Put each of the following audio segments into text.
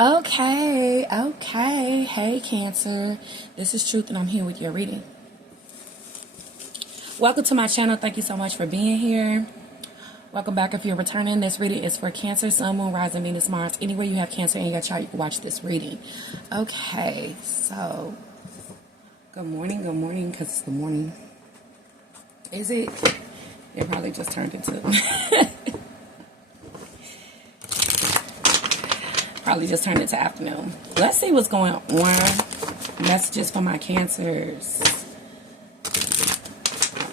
Okay. Hey, Cancer. This is Truth, and I'm here with your reading. Welcome to my channel. Thank you so much for being here. Welcome back if you're returning. This reading is for Cancer, Sun, Moon, Rising, Venus, Mars. Anywhere you have Cancer in your chart, you can watch this reading. Okay, so good morning, because it's the morning. Is it? It probably just turned into... probably just turned into afternoon. Let's see what's going on. Messages for my Cancers.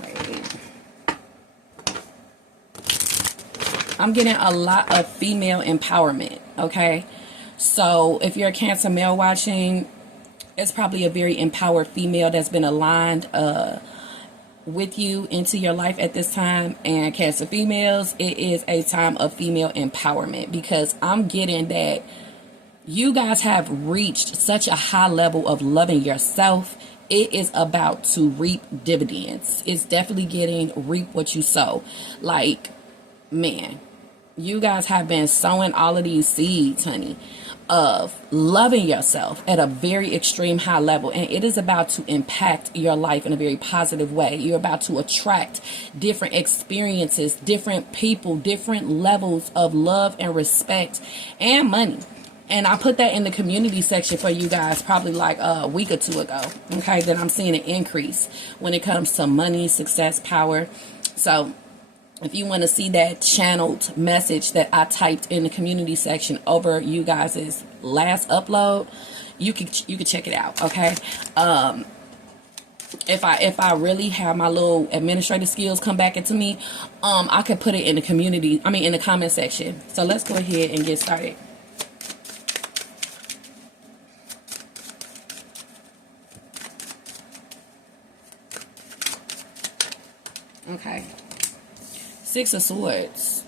Right. I'm getting a lot of female empowerment, okay? So if you're a Cancer male watching, it's probably a very empowered female that's been aligned with you into your life at this time. And Cancer females, it is a time of female empowerment, because I'm getting that you guys have reached such a high level of loving yourself. It is about to reap dividends. It's definitely getting reap what you sow. Like, man, you guys have been sowing all of these seeds, honey, of loving yourself at a very extreme high level, and it is about to impact your life in a very positive way. You're about to attract different experiences, different people, different levels of love and respect and money. And I put that in the community section for you guys probably like a week or two ago. Okay, that I'm seeing an increase when it comes to money, success, power. So if you want to see that channeled message that I typed in the community section over you guys' last upload, you can check it out. Okay. If I really have my little administrative skills come back into me, I could put it in the community. I mean, in the comment section. So let's go ahead and get started. Okay. Six of Swords.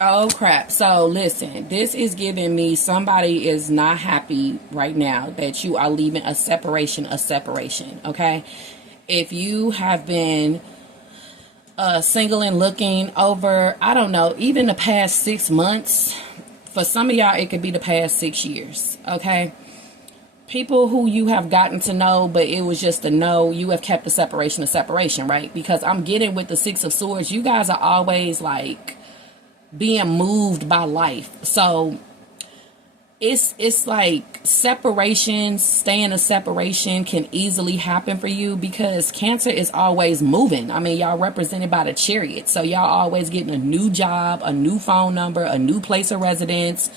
Oh, crap. So, listen. This is giving me somebody is not happy right now that you are leaving a separation, okay? If you have been single and looking over, I don't know, even the past 6 months. For some of y'all, it could be the past 6 years, okay? People who you have gotten to know, but it was just a no, you have kept the separation, right? Because I'm getting with the Six of Swords, you guys are always like being moved by life. So it's like separation, staying a separation can easily happen for you, because Cancer is always moving. I mean, y'all represented by the Chariot. So y'all always getting a new job, a new phone number, a new place of residence,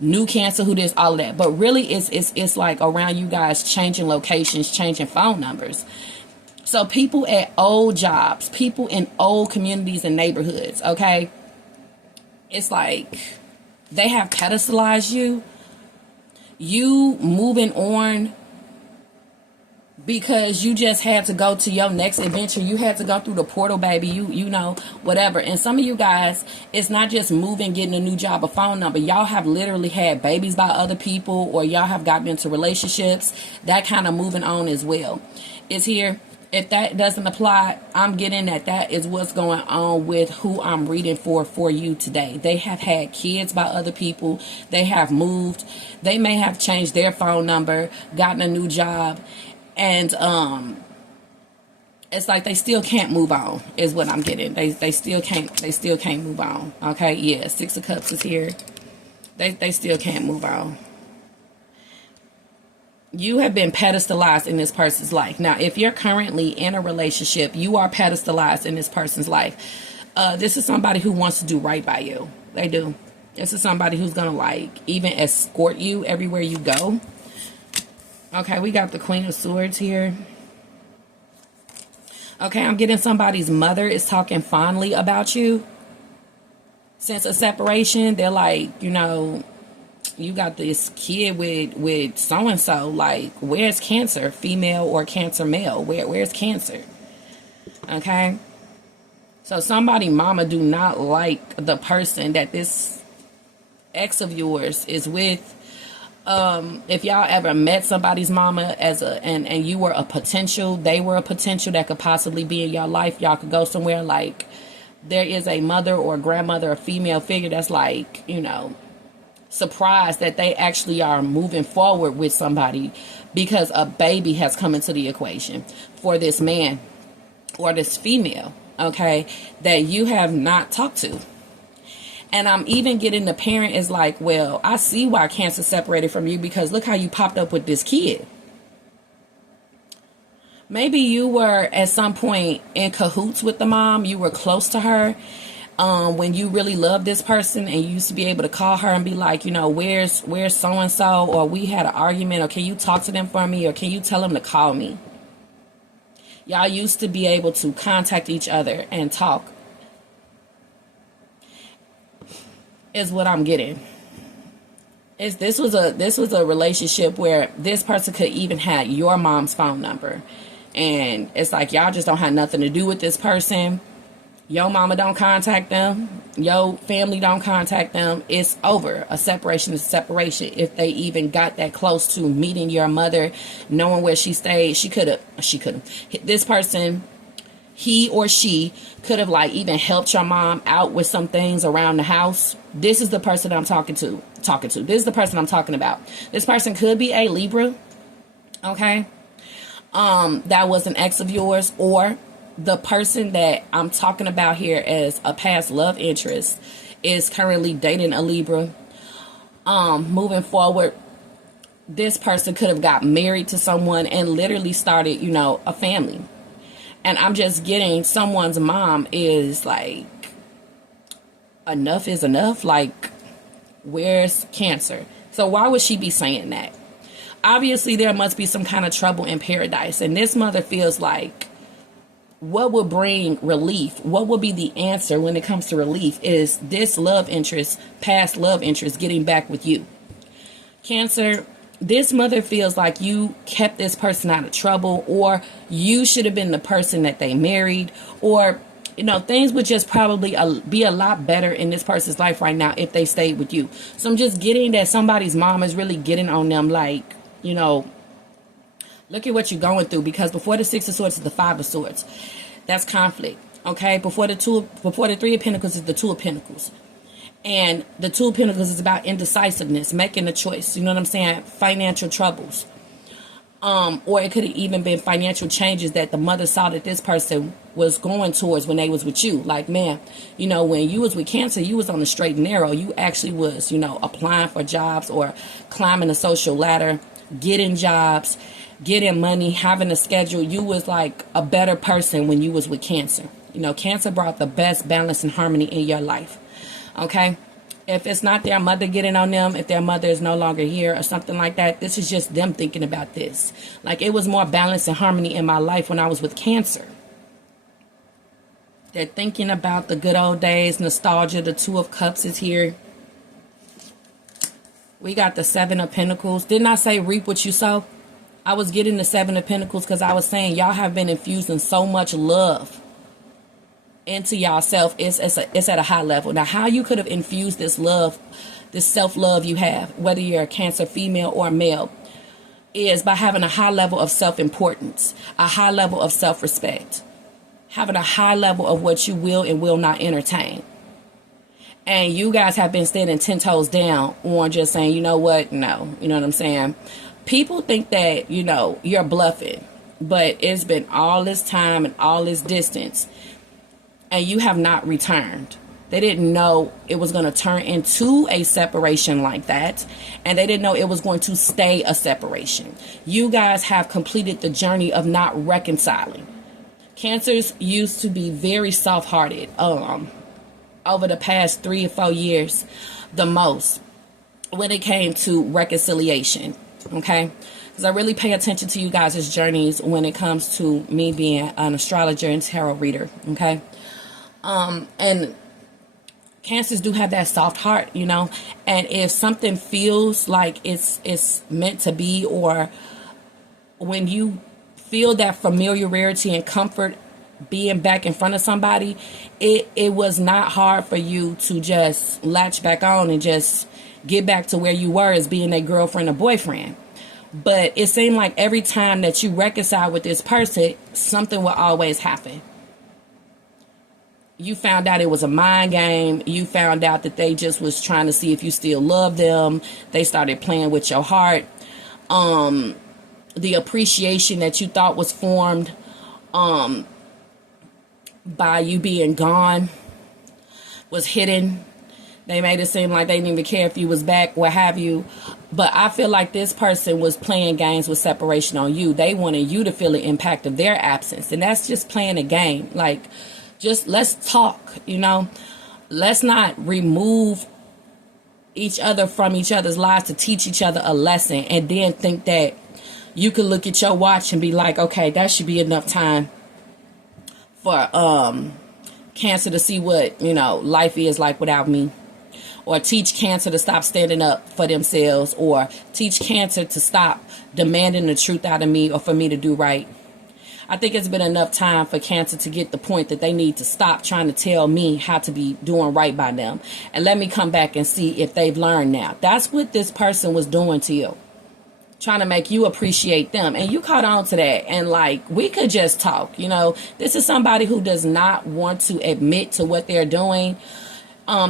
new Cancer who does all of that. But really it's like around you guys changing locations, changing phone numbers. So people at old jobs, people in old communities and neighborhoods, okay? It's like they have pedestalized you. You moving on because you just had to go to your next adventure. You had to go through the portal, baby. You know, whatever. And some of you guys, it's not just moving, getting a new job, a phone number. Y'all have literally had babies by other people, or y'all have gotten into relationships. That kind of moving on as well is here. If that doesn't apply, I'm getting that is what's going on with who I'm reading for you today. They have had kids by other people. They have moved. They may have changed their phone number, gotten a new job. And it's like they still can't move on is what I'm getting. They still can't move on. Okay, yeah, Six of Cups is here. They still can't move on. You have been pedestalized in this person's life. Now, if you're currently in a relationship, you are pedestalized in this person's life. This is somebody who wants to do right by you. They do. This is somebody who's gonna like even escort you everywhere you go. Okay, we got the Queen of Swords here. Okay, I'm getting somebody's mother is talking fondly about you. Since a separation, they're like, you know, you got this kid with so-and-so. Like, where's Cancer, female or Cancer male? Where's Cancer? Okay. So somebody mama do not like the person that this ex of yours is with. If y'all ever met somebody's mama as and you were a potential, they were a potential that could possibly be in your life, y'all could go somewhere like there is a mother or a grandmother or female figure that's like, you know, surprised that they actually are moving forward with somebody because a baby has come into the equation for this man or this female, okay, that you have not talked to. And I'm even getting the parent is like, well, I see why Cancer separated from you, because look how you popped up with this kid. Maybe you were at some point in cahoots with the mom. You were close to her when you really loved this person, and you used to be able to call her and be like, you know, where's so-and-so, or we had an argument, or can you talk to them for me, or can you tell them to call me? Y'all used to be able to contact each other and talk, is what I'm getting. This was a relationship where this person could even have your mom's phone number, and it's like y'all just don't have nothing to do with this person. Your mama don't contact them, your family don't contact them. It's over. A separation is separation. If they even got that close to meeting your mother, knowing where she stayed, she could have this person, he or she could have like even helped your mom out with some things around the house. This is the person I'm talking to. This is the person I'm talking about. This person could be a Libra, okay? That was an ex of yours, or the person that I'm talking about here as a past love interest is currently dating a Libra. Moving forward, this person could have got married to someone and literally started, you know, a family. And I'm just getting someone's mom is like, enough is enough. Like, where's Cancer? So why would she be saying that? Obviously, there must be some kind of trouble in paradise. And this mother feels like what will bring relief, what will be the answer when it comes to relief, is this love interest, past love interest, getting back with you. Cancer, this mother feels like you kept this person out of trouble, or you should have been the person that they married, or, you know, things would just probably be a lot better in this person's life right now if they stayed with you. So I'm just getting that somebody's mom is really getting on them like, you know, look at what you're going through, because before the Six of Swords is the Five of Swords. That's conflict, okay? Before the Three of Pentacles is the Two of Pentacles. And the Two of Pentacles is about indecisiveness, making a choice. You know what I'm saying? Financial troubles. Or it could have even been financial changes that the mother saw that this person was going towards when they was with you. Like, man, you know, when you was with Cancer, you was on the straight and narrow. You actually was, you know, applying for jobs or climbing the social ladder, getting jobs, getting money, having a schedule. You was like a better person when you was with Cancer. You know, Cancer brought the best balance and harmony in your life. Okay, if it's not their mother getting on them, if their mother is no longer here or something like that, this is just them thinking about this. Like, it was more balance and harmony in my life when I was with Cancer. They're thinking about the good old days, nostalgia. The Two of Cups is here. We got the Seven of Pentacles. Didn't I say reap what you sow? I was getting the Seven of Pentacles because I was saying y'all have been infusing so much love into yourself. It's at a high level. Now, how you could have infused this love, this self-love you have, whether you're a Cancer female or male, is by having a high level of self-importance, a high level of self-respect, having a high level of what you will and will not entertain. And you guys have been standing 10 toes down on just saying, you know what, no. You know what I'm saying? People think that, you know, you're bluffing, but it's been all this time and all this distance, and you have not returned. They didn't know it was going to turn into a separation like that, and they didn't know it was going to stay a separation. You guys have completed the journey of not reconciling. Cancers used to be very soft-hearted over the past 3 or 4 years, the most, when it came to reconciliation, okay? Because I really pay attention to you guys' journeys when it comes to me being an astrologer and tarot reader, okay? And Cancers do have that soft heart, you know, and if something feels like it's meant to be, or when you feel that familiarity and comfort being back in front of somebody, it was not hard for you to just latch back on and just get back to where you were as being a girlfriend or boyfriend. But it seemed like every time that you reconcile with this person, something will always happen. you found out it was a mind game. You found out that they just was trying to see if you still love them. They started playing with your heart. The appreciation that you thought was formed by you being gone was hidden. They made it seem like they didn't even care if you was back, what have you. But I feel like this person was playing games with separation on you. They wanted you to feel the impact of their absence. And that's just playing a game. Like, just let's talk, you know. Let's not remove each other from each other's lives to teach each other a lesson. And then think that you could look at your watch and be like, okay, that should be enough time for Cancer to see what, you know, life is like without me. Or teach Cancer to stop standing up for themselves. Or teach Cancer to stop demanding the truth out of me or for me to do right. I think it's been enough time for Cancer to get the point that they need to stop trying to tell me how to be doing right by them. And let me come back and see if they've learned now. That's what this person was doing to you. Trying to make you appreciate them. And you caught on to that. And like, we could just talk. You know, this is somebody who does not want to admit to what they're doing.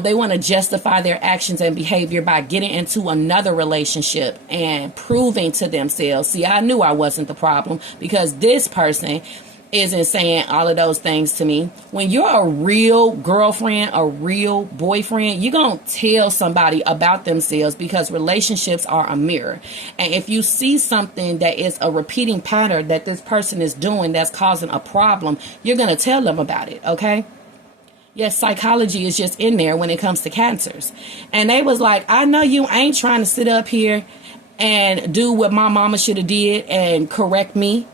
They want to justify their actions and behavior by getting into another relationship and proving to themselves. See, I knew I wasn't the problem because this person isn't saying all of those things to me. When you're a real girlfriend, a real boyfriend, you're going to tell somebody about themselves because relationships are a mirror. And if you see something that is a repeating pattern that this person is doing that's causing a problem, you're going to tell them about it, okay? Yes, psychology is just in there when it comes to Cancers. And they was like, I know you ain't trying to sit up here and do what my mama should have did and correct me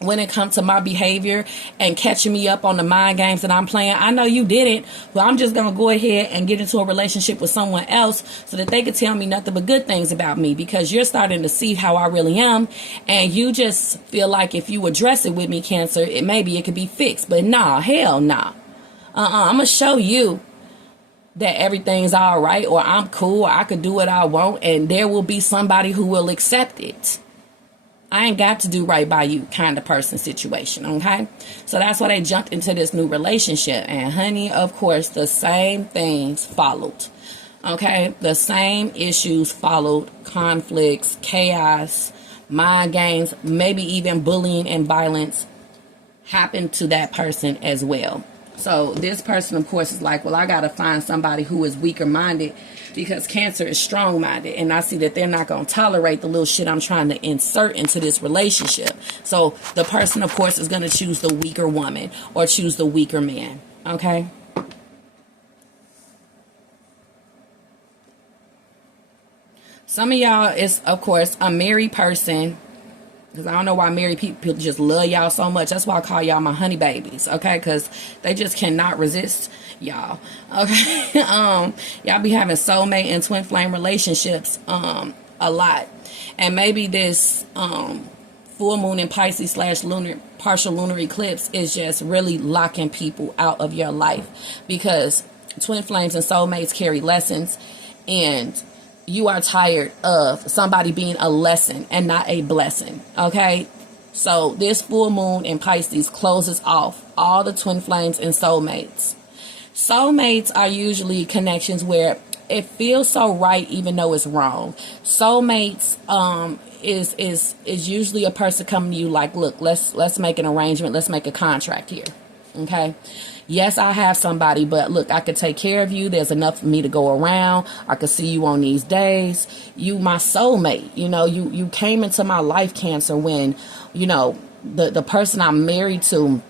when it comes to my behavior and catching me up on the mind games that I'm playing. I know you didn't, but I'm just going to go ahead and get into a relationship with someone else so that they could tell me nothing but good things about me because you're starting to see how I really am. And you just feel like if you address it with me, Cancer, maybe it could be fixed. But nah, hell nah. I'm going to show you that everything's all right, or I'm cool, or I could do what I want, and there will be somebody who will accept it. I ain't got to do right by you kind of person situation, okay? So that's why they jumped into this new relationship. And honey, of course, the same things followed, okay? The same issues followed: conflicts, chaos, mind games, maybe even bullying and violence happened to that person as well. So this person, of course, is like, well, I got to find somebody who is weaker minded because Cancer is strong minded. And I see that they're not going to tolerate the little shit I'm trying to insert into this relationship. So the person, of course, is going to choose the weaker woman or choose the weaker man. Okay. Some of y'all is, of course, a married person. Because I don't know why married people just love y'all so much. That's why I call y'all my honey babies, okay? Because they just cannot resist y'all, okay? Y'all be having soulmate and twin flame relationships a lot. And maybe this full moon in Pisces / lunar partial lunar eclipse is just really locking people out of your life. Because twin flames and soulmates carry lessons, and you are tired of somebody being a lesson and not a blessing, okay? So this full moon in Pisces closes off all the twin flames and soulmates. Soulmates are usually connections where it feels so right even though it's wrong. Soulmates is usually a person coming to you like, look, let's make an arrangement, let's make a contract here, okay? Yes, I have somebody, but look, I could take care of you. There's enough for me to go around. I could see you on these days. You my soulmate. You know, you came into my life, Cancer, when, you know, the person I'm married to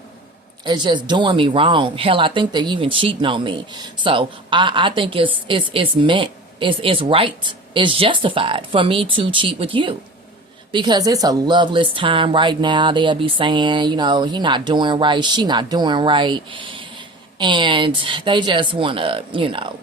is just doing me wrong. Hell, I think they're even cheating on me. So I think it's meant, it's right, it's justified for me to cheat with you. Because it's a loveless time right now. They'll be saying, you know, he not doing right, she not doing right. And they just want to, you know,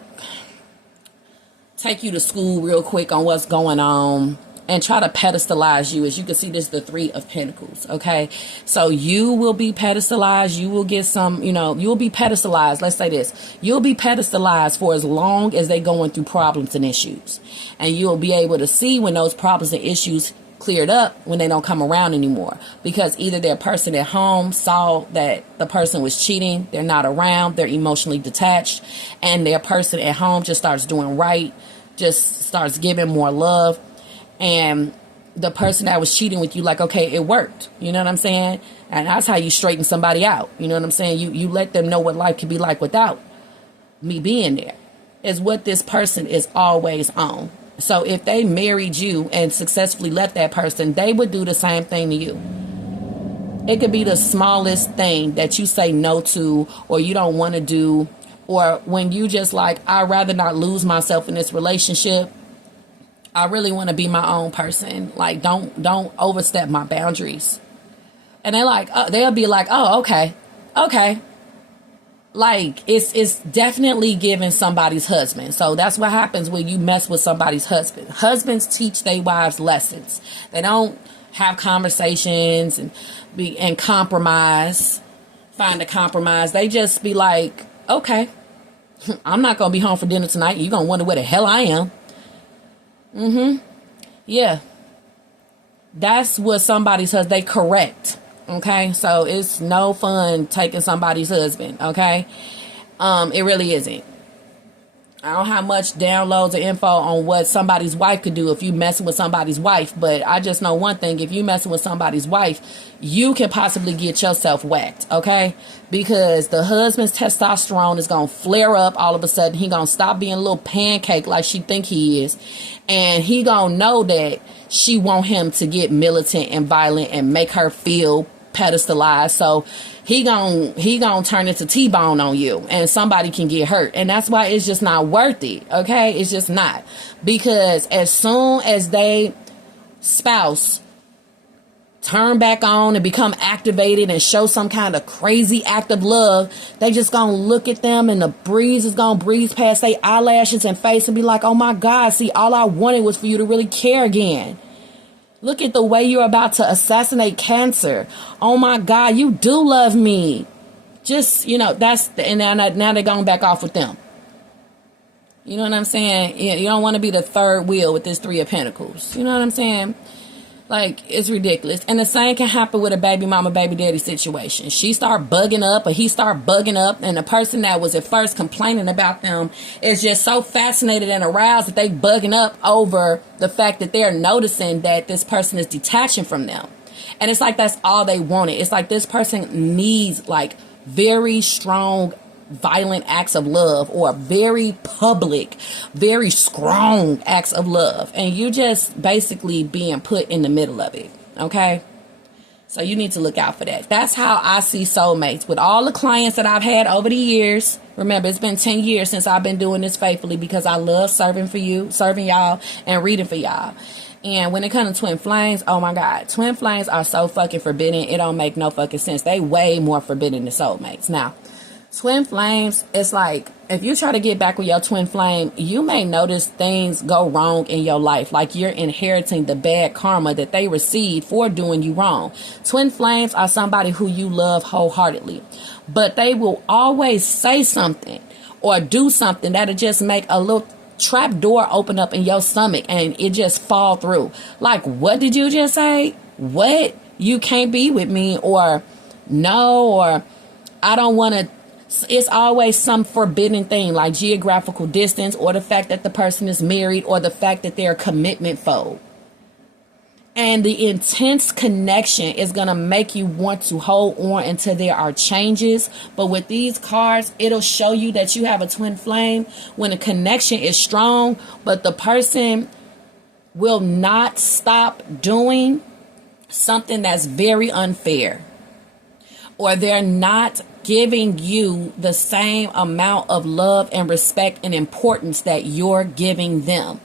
take you to school real quick on what's going on and try to pedestalize you. As you can see, this is the 3 of Pentacles, okay? So you will be pedestalized. You will get some, you know, you'll be pedestalized. Let's say this. You'll be pedestalized for as long as they're going through problems and issues. And you'll be able to see when those problems and issues cleared up when they don't come around anymore, because either their person at home saw that the person was cheating, they're not around, they're emotionally detached, and their person at home just starts doing right, just starts giving more love, and the person that was cheating with you, like, okay, it worked, you know what I'm saying? And that's how you straighten somebody out, you know what I'm saying? You let them know what life could be like without me being there, is what this person is always on. So if they married you and successfully left that person, they would do the same thing to you. It could be the smallest thing that you say no to, or you don't want to do, or when you just like, I'd rather not lose myself in this relationship. I really want to be my own person. Like, don't overstep my boundaries. And they're like, they'll be like, oh, okay. Like, it's definitely giving somebody's husband. So that's what happens when you mess with somebody's husband. Husbands teach their wives lessons. They don't have conversations and compromise, find a compromise. They just be like, okay, I'm not going to be home for dinner tonight. You're going to wonder where the hell I am. Yeah. That's what somebody's husband, they correct. Okay, so it's no fun taking somebody's husband, okay? It really isn't. I don't have much downloads or info on what somebody's wife could do if you messing with somebody's wife, but I just know one thing: if you messing with somebody's wife, you can possibly get yourself whacked, okay? Because the husband's testosterone is gonna flare up all of a sudden. He gonna stop being a little pancake like she think he is, and he gonna know that she want him to get militant and violent and make her feel pedestalized. So he gon' turn into T-bone on you, and somebody can get hurt. And that's why it's just not worth it. Okay, it's just not, because as soon as they spouse turn back on and become activated and show some kind of crazy act of love, they just gonna look at them, and the breeze is gonna breeze past their eyelashes and face and be like, oh my God, see, all I wanted was for you to really care again. Look at the way you're about to assassinate cancer. Oh my God, you do love me. Just, and now they're going back off with them. You know what I'm saying? You don't want to be the third wheel with this Three of Pentacles. You know what I'm saying? Like, it's ridiculous. And the same can happen with a baby mama, baby daddy situation. She start bugging up, or he start bugging up, and the person that was at first complaining about them is just so fascinated and aroused that they bugging up over the fact that they're noticing that this person is detaching from them. And it's like that's all they wanted. It's like this person needs like very strong violent acts of love, or very public, very strong acts of love, and you just basically being put in the middle of it. Okay, so you need to look out for that. That's how I see soulmates with all the clients that I've had over the years. Remember, it's been 10 years since I've been doing this faithfully, because I love serving y'all and reading for y'all. And when it comes to twin flames, oh my God, twin flames are so fucking forbidden. It don't make no fucking sense. They way more forbidden than soulmates. Now, twin flames, it's like, if you try to get back with your twin flame, you may notice things go wrong in your life. Like you're inheriting the bad karma that they received for doing you wrong. Twin flames are somebody who you love wholeheartedly, but they will always say something or do something that'll just make a little trap door open up in your stomach and it just fall through. Like, what did you just say? What? You can't be with me, or no, or I don't want to. It's always some forbidden thing, like geographical distance, or the fact that the person is married, or the fact that they're a commitment phobe. And the intense connection is going to make you want to hold on until there are changes. But with these cards, it'll show you that you have a twin flame when the connection is strong, but the person will not stop doing something that's very unfair, or they're not giving you the same amount of love and respect and importance that you're giving them.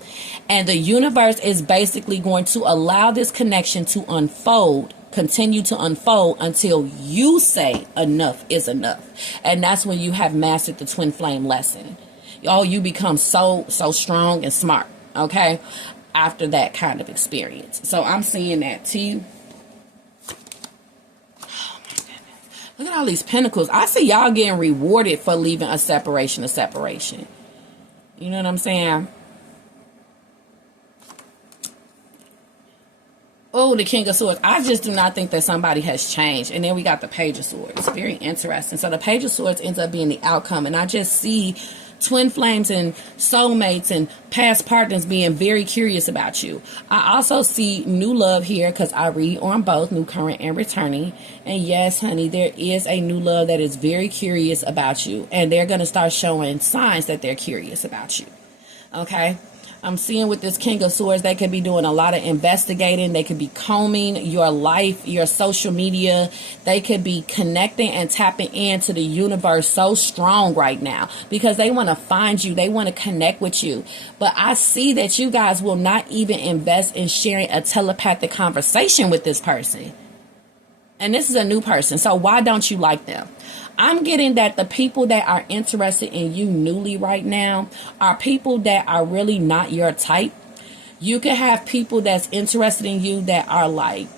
And the universe is basically going to allow this connection to unfold, continue to unfold, until you say enough is enough. And that's when you have mastered the twin flame lesson. Oh, you become so strong and smart, okay, after that kind of experience. So I'm seeing that too. Look at all these pentacles. I see y'all getting rewarded for leaving a separation. You know what I'm saying? Oh, the King of Swords. I just do not think that somebody has changed. And then we got the Page of Swords. Very interesting. So the Page of Swords ends up being the outcome. And I just see twin flames and soulmates and past partners being very curious about you. I also see new love here because I read on both new, current, and returning. And yes, honey, there is a new love that is very curious about you. And they're going to start showing signs that they're curious about you. Okay? I'm seeing with this King of Swords, they could be doing a lot of investigating. They could be combing your life, your social media. They could be connecting and tapping into the universe so strong right now because they want to find you. They want to connect with you. But I see that you guys will not even invest in sharing a telepathic conversation with this person. And this is a new person. So why don't you like them? I'm getting that the people that are interested in you newly right now are people that are really not your type. You can have people that's interested in you that are like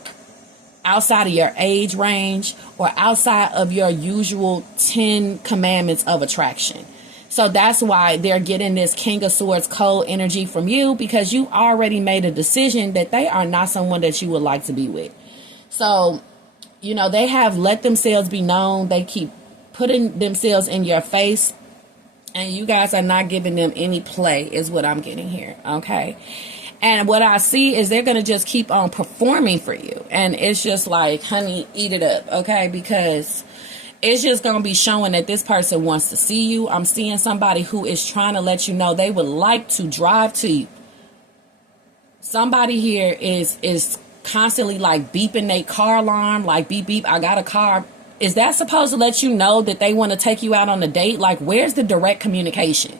outside of your age range or outside of your usual 10 commandments of attraction. So that's why they're getting this King of Swords cold energy from you because you already made a decision that they are not someone that you would like to be with. So, you know, they have let themselves be known. They keep putting themselves in your face and you guys are not giving them any play is what I'm getting here. Okay. And what I see is they're going to just keep on performing for you. And it's just like, honey, eat it up. Okay. Because it's just going to be showing that this person wants to see you. I'm seeing somebody who is trying to let you know they would like to drive to you. Somebody here is constantly like beeping their car alarm, like beep, beep, I got a car. Is that supposed to let you know that they want to take you out on a date? Like, where's the direct communication?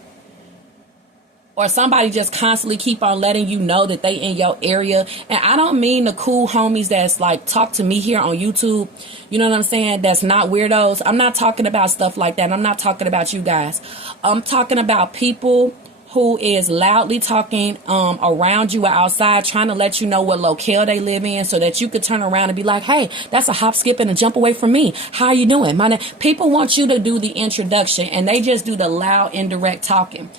Or somebody just constantly keep on letting you know that they in your area. And I don't mean the cool homies that's like talk to me here on YouTube. You know what I'm saying? That's not weirdos. I'm not talking about stuff like that. I'm not talking about you guys. I'm talking about people who is loudly talking around you or outside, trying to let you know what locale they live in so that you could turn around and be like, hey, that's a hop, skip, and a jump away from me. How are you doing? People want you to do the introduction, and they just do the loud, indirect talking.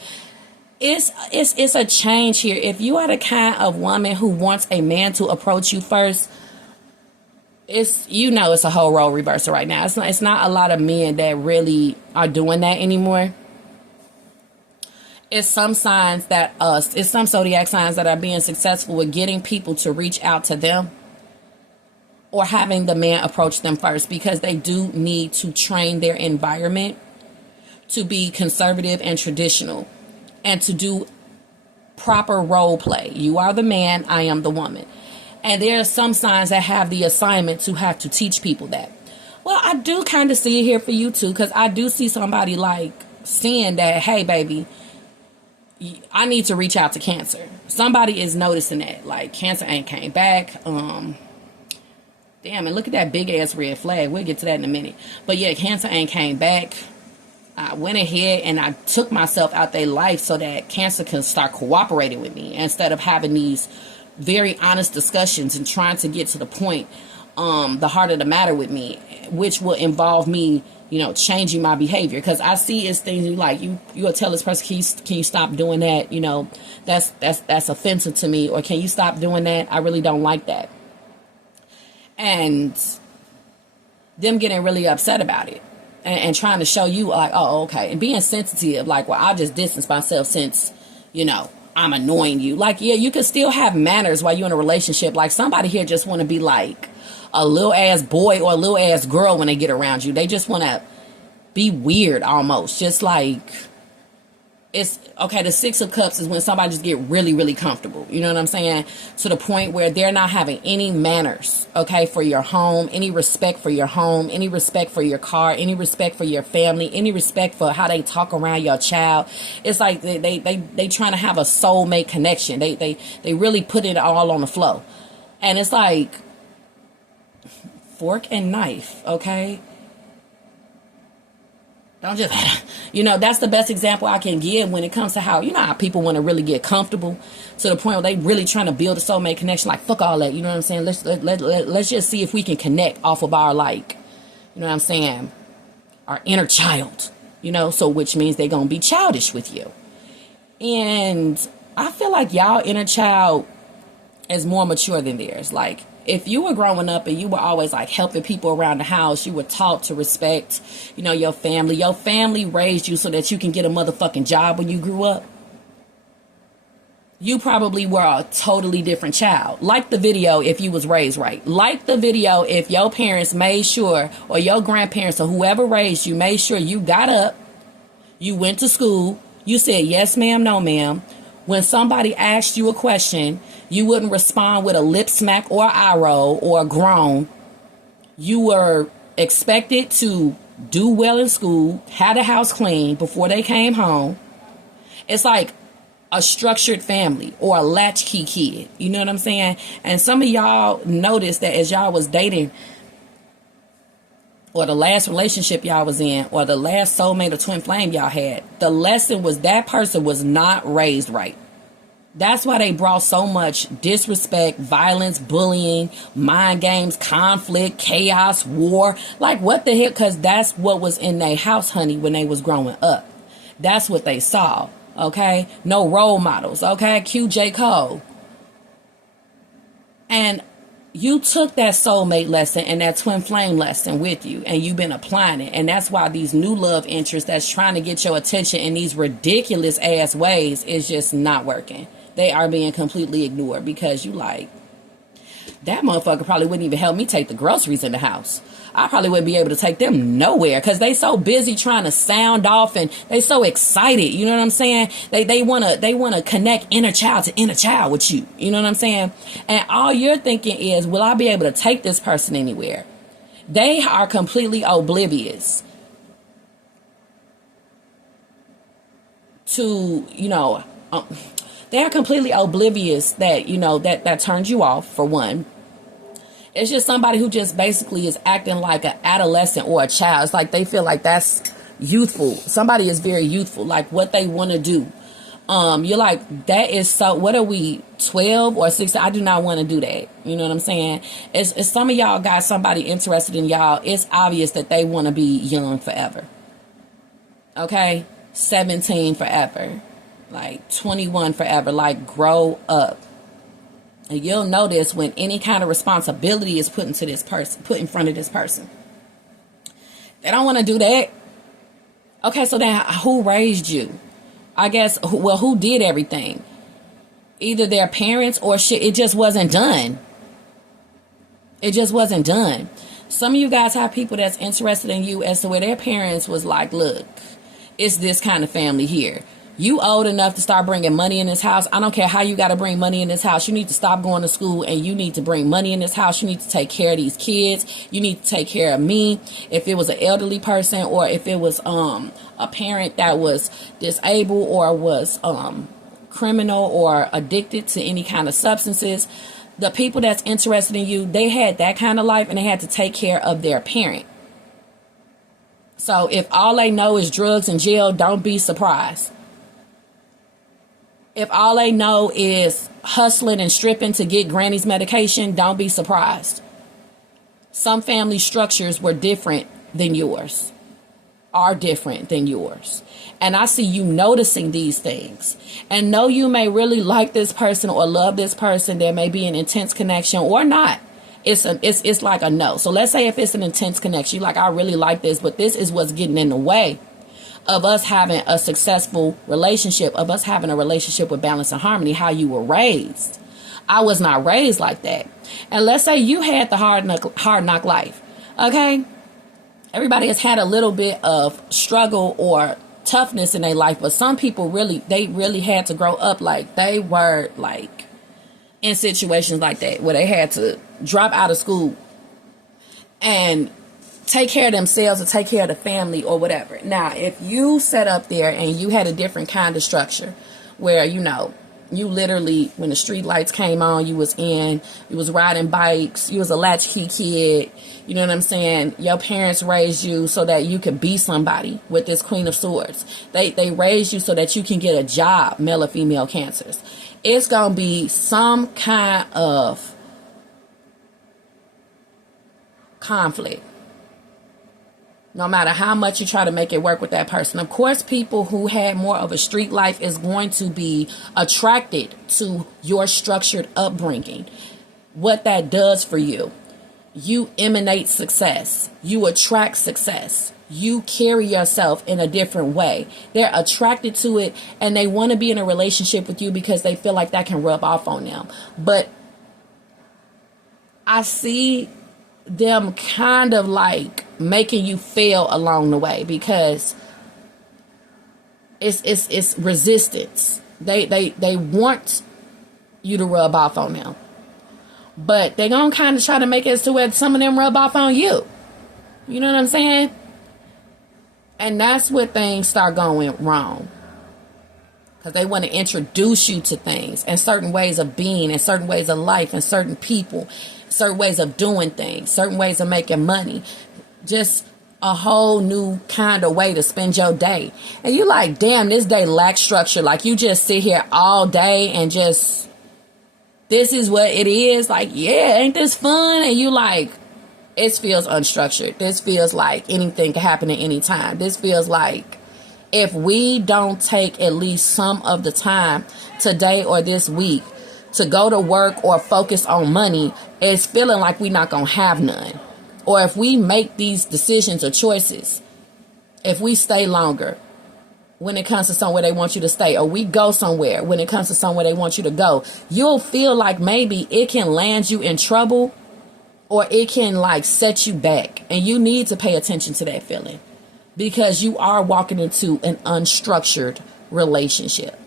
It's a change here. If you are the kind of woman who wants a man to approach you first, it's a whole role reversal right now. It's not a lot of men that really are doing that anymore. It's some signs that it's some zodiac signs that are being successful with getting people to reach out to them or having the man approach them first because they do need to train their environment to be conservative and traditional and to do proper role play. You are the man, I am the woman. And there are some signs that have the assignment to have to teach people that. Well, I do kind of see it here for you too because I do see somebody like seeing that, hey, baby, I need to reach out to Cancer. Somebody is noticing that. Like, Cancer ain't came back. Damn, and look at that big ass red flag. We'll get to that in a minute. But yeah, Cancer ain't came back. I went ahead and I took myself out their life so that Cancer can start cooperating with me instead of having these very honest discussions and trying to get to the point, the heart of the matter with me, which will involve me, changing my behavior. Because I see it's things you like, you will tell this person, can you stop doing that? That's offensive to me. Or can you stop doing that? I really don't like that. And them getting really upset about it and trying to show you like, oh, okay. And being sensitive, like, well, I'll just distance myself since, I'm annoying you. Like, yeah, you can still have manners while you're in a relationship. Like, somebody here just want to be like a little ass boy or a little ass girl when they get around you. They just want to be weird almost. Just like, it's okay. The Six of Cups is when somebody just get really, really comfortable. You know what I'm saying? To the point where they're not having any manners, okay, for your home, any respect for your home, any respect for your car, any respect for your family, any respect for how they talk around your child. It's like they trying to have a soulmate connection. They really put it all on the flow. And it's like fork and knife, okay? Don't just, that's the best example I can give when it comes to how people want to really get comfortable to the point where they really trying to build a soulmate connection. Like, fuck all that, you know what I'm saying? Let's just see if we can connect off of our, like, you know what I'm saying, our inner child, so which means they're going to be childish with you. And I feel like y'all inner child is more mature than theirs. Like, if you were growing up and you were always like helping people around the house, you were taught to respect, you know, your family. Your family raised you so that you can get a motherfucking job when you grew up. You probably were a totally different child. Like the video if you was raised right. Like the video if your parents made sure, or your grandparents or whoever raised you made sure you got up, you went to school, you said yes ma'am, no ma'am. When somebody asked you a question, you wouldn't respond with a lip smack or eye roll or a groan. You were expected to do well in school, have the house clean before they came home. It's like a structured family or a latchkey kid. You know what I'm saying? And some of y'all noticed that as y'all was dating, or the last relationship y'all was in, or the last soulmate or twin flame y'all had, the lesson was that person was not raised right. That's why they brought so much disrespect, violence, bullying, mind games, conflict, chaos, war. Like, what the heck? Because that's what was in their house, honey, when they was growing up. That's what they saw. Okay, no role models. Okay, QJ Cole. And you took that soulmate lesson and that twin flame lesson with you, and you've been applying it. And that's why these new love interests that's trying to get your attention in these ridiculous ass ways is just not working. They are being completely ignored because you like, that motherfucker probably wouldn't even help me take the groceries in the house. I probably wouldn't be able to take them nowhere because they so busy trying to sound off, and they so excited. You know what I'm saying? They wanna connect inner child to inner child with you. You know what I'm saying? And all you're thinking is, will I be able to take this person anywhere? They are completely oblivious to, you know, they are completely oblivious that, you know, that turns you off, for one. It's just somebody who just basically is acting like an adolescent or a child. It's like they feel like that's youthful. Somebody is very youthful, like what they want to do. You're like, that is so, what are we, 12 or 16? I do not want to do that. You know what I'm saying? It's some of y'all got somebody interested in y'all. It's obvious that they want to be young forever. Okay? 17 forever. Like 21 forever. Like, grow up. And you'll notice when any kind of responsibility is put into this person, put in front of this person, they don't want to do that. Okay, so then who raised you? I guess, well, who did everything? Either their parents or shit. It just wasn't done. It just wasn't done. Some of you guys have people that's interested in you as to where their parents was like, look, it's this kind of family here. You old enough to start bringing money in this house. I don't care how you got to bring money in this house. You need to stop going to school, and you need to bring money in this house. You need to take care of these kids. You need to take care of me. If it was an elderly person, or if it was a parent that was disabled or was criminal or addicted to any kind of substances, the people that's interested in you, they had that kind of life, and they had to take care of their parent. So if all they know is drugs and jail, don't be surprised. If all they know is hustling and stripping to get granny's medication, don't be surprised. Some family structures were different than yours, are different than yours. And I see you noticing these things. And know you may really like this person or love this person. There may be an intense connection or not. It's like a no. So let's say if it's an intense connection, you're like, I really like this, but this is what's getting in the way of us having a successful relationship, of us having a relationship with balance and harmony, how you were raised. I was not raised like that. And let's say you had the hard knock life. Okay? Everybody has had a little bit of struggle or toughness in their life, but some people they really had to grow up. Like, they were like in situations like that where they had to drop out of school and take care of themselves or take care of the family or whatever. Now, if you sat up there and you had a different kind of structure where, you know, you literally, when the street lights came on, you was riding bikes, you was a latchkey kid, you know what I'm saying? Your parents raised you so that you could be somebody with this Queen of Swords. They raised you so that you can get a job, male or female cancers. It's going to be some kind of conflict. No matter how much you try to make it work with that person. Of course, people who had more of a street life is going to be attracted to your structured upbringing. what that does for you. You emanate success. You attract success. You carry yourself in a different way. They're attracted to it, and they want to be in a relationship with you because they feel like that can rub off on them. But I see them kind of like making you fail along the way, because it's resistance. They want you to rub off on them, but they're gonna kind of try to make it to where some of them rub off on you. You know what I'm saying? And that's where things start going wrong, because they want to introduce you to things and certain ways of being and certain ways of life and certain people, certain ways of doing things, certain ways of making money, just a whole new kind of way to spend your day. And you like, damn, this day lacks structure. Like, you just sit here all day and just, this is what it is. Like, yeah, ain't this fun? And you like, it feels unstructured. This feels like anything can happen at any time. This feels like if we don't take at least some of the time today or this week to go to work or focus on money, it's feeling like we're not going to have none. Or if we make these decisions or choices, if we stay longer when it comes to somewhere they want you to stay, or we go somewhere when it comes to somewhere they want you to go, you'll feel like maybe it can land you in trouble, or it can like set you back. And you need to pay attention to that feeling, because you are walking into an unstructured relationship,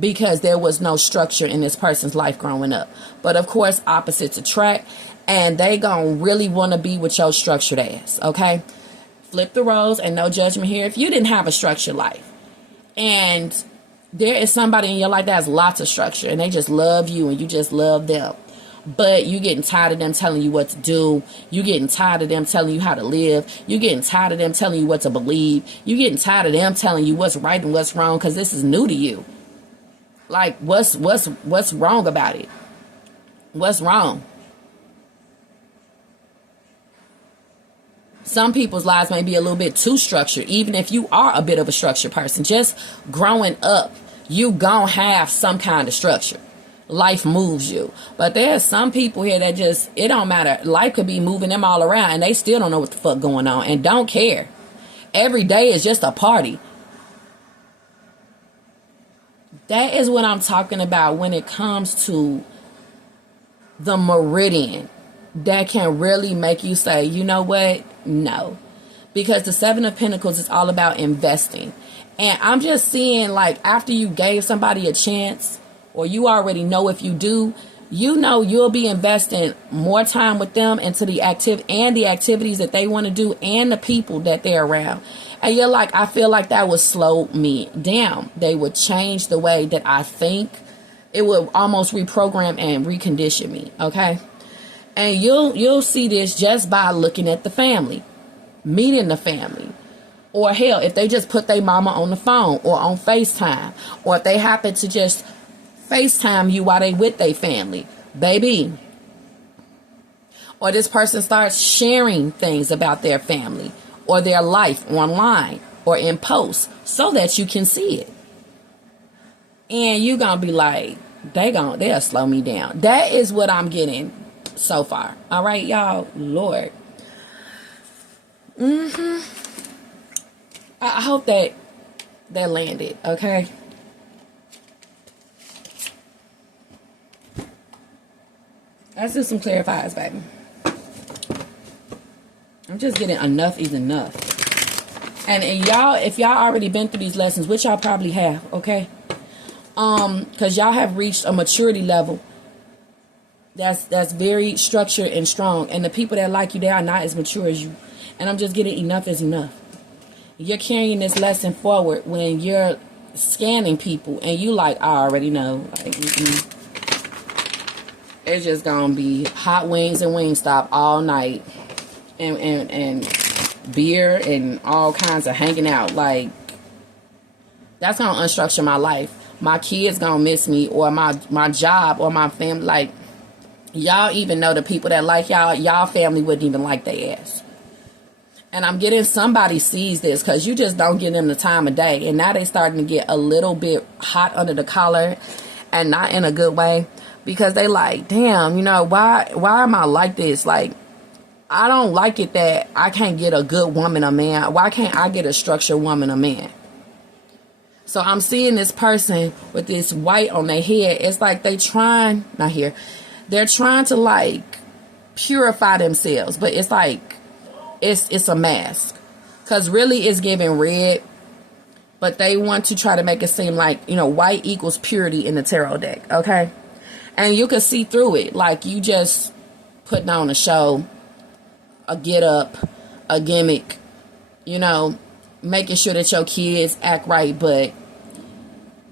because there was no structure in this person's life growing up. But of course, opposites attract, and they gonna really want to be with your structured ass. Okay, flip the roles, and no judgment here. If you didn't have a structured life, and there is somebody in your life that has lots of structure, and they just love you and you just love them, but you getting tired of them telling you what to do. You getting tired of them telling you how to live. You getting tired of them telling you what to believe. You getting tired of them telling you what's right and what's wrong, because this is new to you. Like, what's wrong about it? What's wrong? Some people's lives may be a little bit too structured, even if you are a bit of a structured person. Just growing up, you gonna have some kind of structure. Life moves you. But there's some people here that just, it don't matter. Life could be moving them all around, and they still don't know what the fuck going on and don't care. Every day is just a party. That is what I'm talking about when it comes to the meridian that can really make you say, you know what? No. Because the Seven of Pentacles is all about investing. And I'm just seeing, like, after you gave somebody a chance, or you already know if you do, you know you'll be investing more time with them into the activities that they want to do and the people that they're around. And you're like, I feel like that would slow me down. They would change the way that I think. It would almost reprogram and recondition me, okay? And you'll see this just by looking at the family, meeting the family. Or hell, if they just put their mama on the phone or on FaceTime, or if they happen to just FaceTime you while they with their family, baby. Or this person starts sharing things about their family or their life online or in posts so that you can see it. And you gonna be like, they'll slow me down. That is what I'm getting so far. All right, y'all. Lord. I hope that landed, okay? Let's do some clarifiers, baby. I'm just getting enough is enough. And y'all, if y'all already been through these lessons, which y'all probably have, okay? Because y'all have reached a maturity level that's very structured and strong. And the people that like you, they are not as mature as you. And I'm just getting enough is enough. You're carrying this lesson forward when you're scanning people and you like, I already know. Like, it's just gonna be hot wings and Wingstop all night, and beer and all kinds of hanging out. Like, that's gonna unstructure my life. My kids gonna miss me, or my job, or my family. Like, y'all even know the people that like y'all family wouldn't even like their ass. And I'm getting somebody sees this, because you just don't give them the time of day. And now they starting to get a little bit hot under the collar, and not in a good way. because they like, damn, you know, why am I like this? Like, I don't like it that I can't get a good woman a man. Why can't I get a structured woman a man? So I'm seeing this person with this white on their head. It's like they're trying to like purify themselves, but it's like it's a mask, because really it's giving red, but they want to try to make it seem like, you know, white equals purity in the tarot deck. Okay, and you can see through it, like you just putting on a show, a get up, a gimmick, you know, making sure that your kids act right. But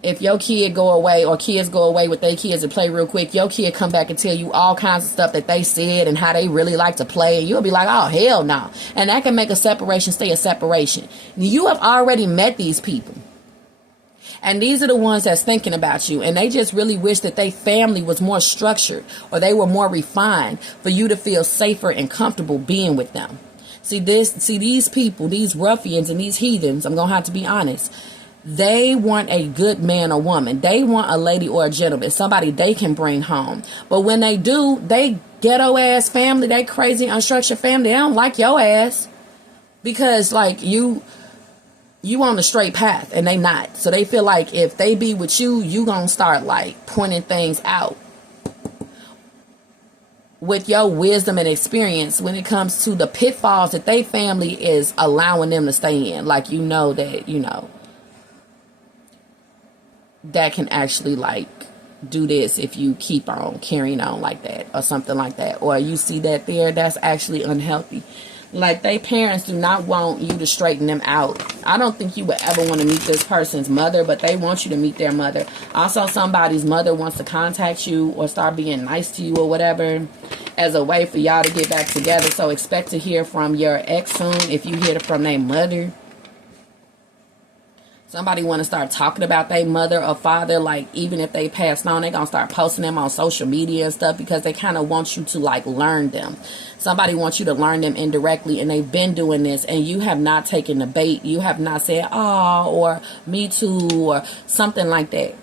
if your kid go away, or kids go away with their kids and play real quick, your kid come back and tell you all kinds of stuff that they said and how they really like to play, and you'll be like, oh, hell no. And that can make a separation stay a separation. You have already met these people, and these are the ones that's thinking about you, and they just really wish that their family was more structured, or they were more refined, for you to feel safer and comfortable being with them. See these people, these ruffians and these heathens, I'm gonna have to be honest, they want a good man or woman. They want a lady or a gentleman, somebody they can bring home. But when they do, they ghetto ass family, they crazy unstructured family, they don't like your ass, because like you on the straight path and they not. So they feel like if they be with you, you gonna start like pointing things out with your wisdom and experience when it comes to the pitfalls that they family is allowing them to stay in. Like, you know that, you know, that can actually like do this if you keep on carrying on like that, or something like that. Or you see that that's actually unhealthy. Like, they parents do not want you to straighten them out. I don't think you would ever want to meet this person's mother, but they want you to meet their mother. Also, somebody's mother wants to contact you or start being nice to you or whatever, as a way for y'all to get back together. So expect to hear from your ex soon if you hear from their mother. Somebody want to start talking about their mother or father, like even if they passed on, they gonna start posting them on social media and stuff, because they kind of want you to like learn them. Somebody wants you to learn them indirectly, and they've been doing this, and you have not taken the bait. You have not said, oh, or me too, or something like that.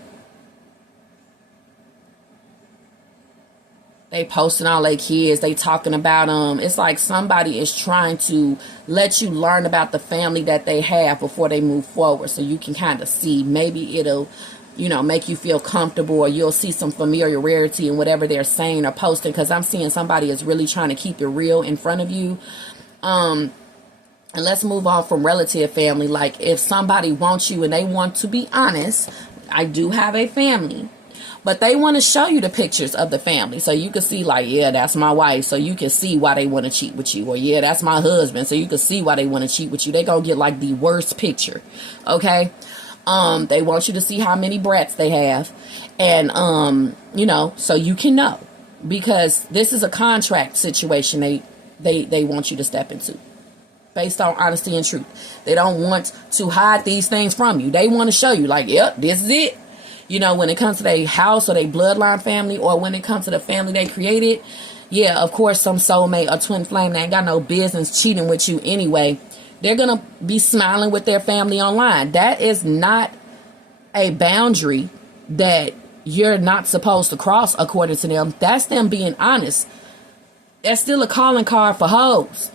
They posting all their kids, they talking about them. It's like somebody is trying to let you learn about the family that they have before they move forward, so you can kind of see. Maybe it'll, you know, make you feel comfortable, or you'll see some familiarity in whatever they're saying or posting, because I'm seeing somebody is really trying to keep it real in front of you. And let's move on from relative family. Like, if somebody wants you and they want to be honest, I do have a family, but they want to show you the pictures of the family, so you can see, like, yeah, that's my wife, so you can see why they want to cheat with you. Or, yeah, that's my husband, so you can see why they want to cheat with you. They gonna get, like, the worst picture, okay? They want you to see how many brats they have, and, you know, so you can know, because this is a contract situation they want you to step into, based on honesty and truth. They don't want to hide these things from you. They want to show you, like, yep, this is it. You know, when it comes to their house or their bloodline family, or when it comes to the family they created, yeah, of course, some soulmate or twin flame, they ain't got no business cheating with you anyway. They're going to be smiling with their family online. That is not a boundary that you're not supposed to cross, according to them. That's them being honest. That's still a calling card for hoes.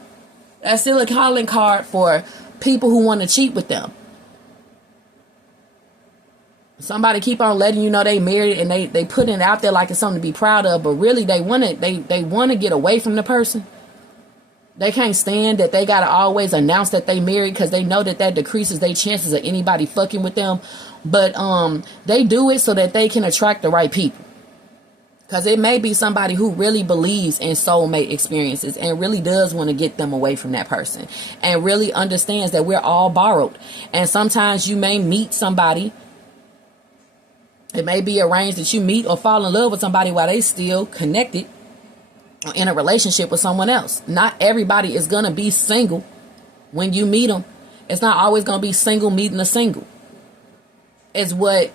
That's still a calling card for people who want to cheat with them. Somebody keep on letting you know they married, and they put it out there like it's something to be proud of, but really they want to get away from the person. They can't stand that they got to always announce that they married, because they know that decreases their chances of anybody fucking with them. But they do it so that they can attract the right people. Because it may be somebody who really believes in soulmate experiences and really does want to get them away from that person, and really understands that we're all borrowed. And sometimes you may meet somebody. It may be arranged that you meet or fall in love with somebody while they still connected in a relationship with someone else. Not everybody is going to be single when you meet them. It's not always going to be single meeting a single. It's what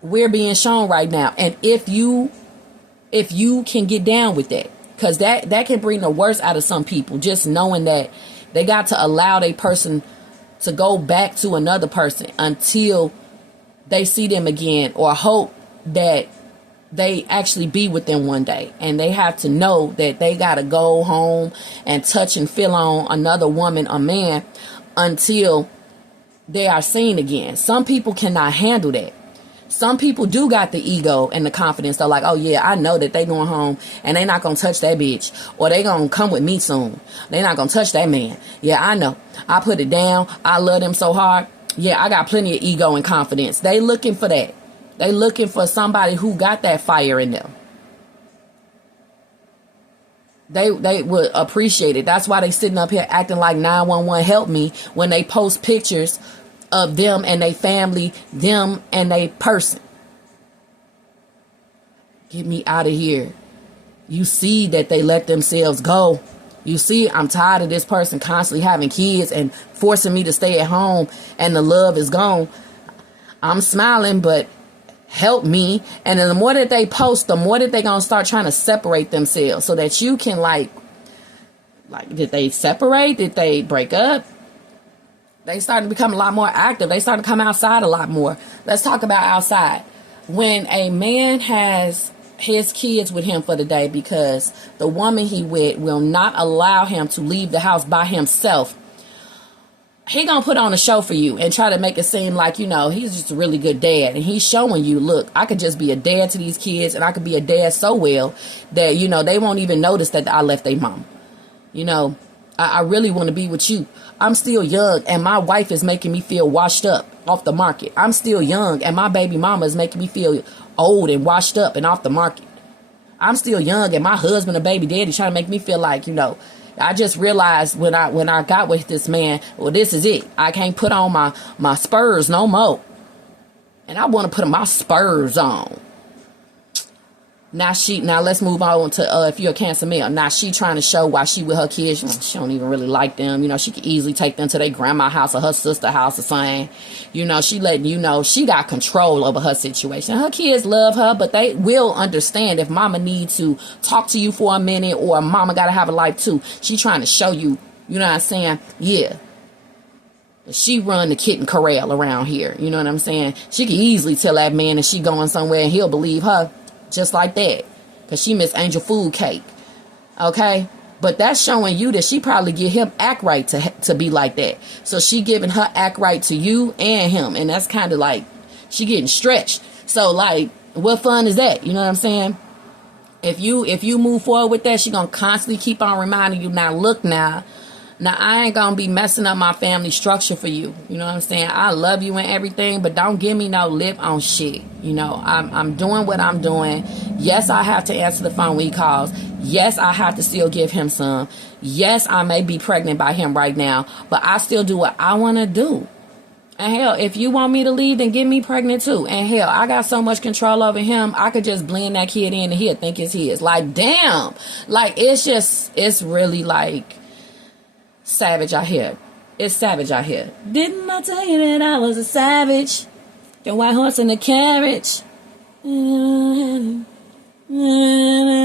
we're being shown right now. And if you can get down with that, because that can bring the worst out of some people, just knowing that they got to allow a person to go back to another person until they see them again, or hope that they actually be with them one day, and they have to know that they gotta go home and touch and feel on another woman or man until they are seen again. Some people cannot handle that. Some people do got the ego and the confidence. They're like, oh yeah, I know that they going home and they not gonna touch that bitch, or they gonna come with me soon. They not gonna touch that man. Yeah, I know. I put it down. I love them so hard. Yeah, I got plenty of ego and confidence. They looking for that. They looking for somebody who got that fire in them. They would appreciate it. That's why they sitting up here acting like 911 help me when they post pictures of them and they family, them and they person. Get me out of here. You see that they let themselves go. You see, I'm tired of this person constantly having kids and forcing me to stay at home, and the love is gone. I'm smiling, but help me. And then the more that they post, the more that they gonna start trying to separate themselves so that you can like did they separate? Did they break up? They started to become a lot more active. They started to come outside a lot more. Let's talk about outside. When a man has his kids with him for the day because the woman he with will not allow him to leave the house by himself, he gonna put on a show for you and try to make it seem like, you know, he's just a really good dad. And he's showing you, look, I could just be a dad to these kids, and I could be a dad so well that, you know, they won't even notice that I left their mom. You know, I really want to be with you. I'm still young, and my wife is making me feel washed up off the market. I'm still young, and my baby mama is making me feel old and washed up and off the market. I'm still young, and my husband and baby daddy trying to make me feel like, you know, I just realized when I got with this man, well, this is it. I can't put on my spurs no more. And I want to put my spurs on. Now let's move on to if you're a Cancer male. Now she trying to show why she with her kids. She don't even really like them. You know, she could easily take them to their grandma's house or her sister's house or something. You know, she letting you know she got control over her situation. Her kids love her, but they will understand if mama needs to talk to you for a minute, or mama got to have a life too. She trying to show you, you know what I'm saying? Yeah. She run the kitten corral around here. You know what I'm saying? She could easily tell that man that she going somewhere and he'll believe her. Just like that, because she miss angel food cake. Okay, but that's showing you that she probably give him act right to be like that. So she giving her act right to you and him, and that's kind of like she getting stretched. So like, what fun is that? You know what I'm saying? If you move forward with that, she gonna constantly keep on reminding you. Now look now. Now, I ain't going to be messing up my family structure for you. You know what I'm saying? I love you and everything, but don't give me no lip on shit. You know, I'm doing what I'm doing. Yes, I have to answer the phone when he calls. Yes, I have to still give him some. Yes, I may be pregnant by him right now, but I still do what I want to do. And hell, if you want me to leave, then get me pregnant too. And hell, I got so much control over him, I could just blend that kid in and he'll think it's his. Like, damn. Like, it's really like savage out here. It's savage out here. Didn't I tell you that I was a savage? The white horse and the carriage. You need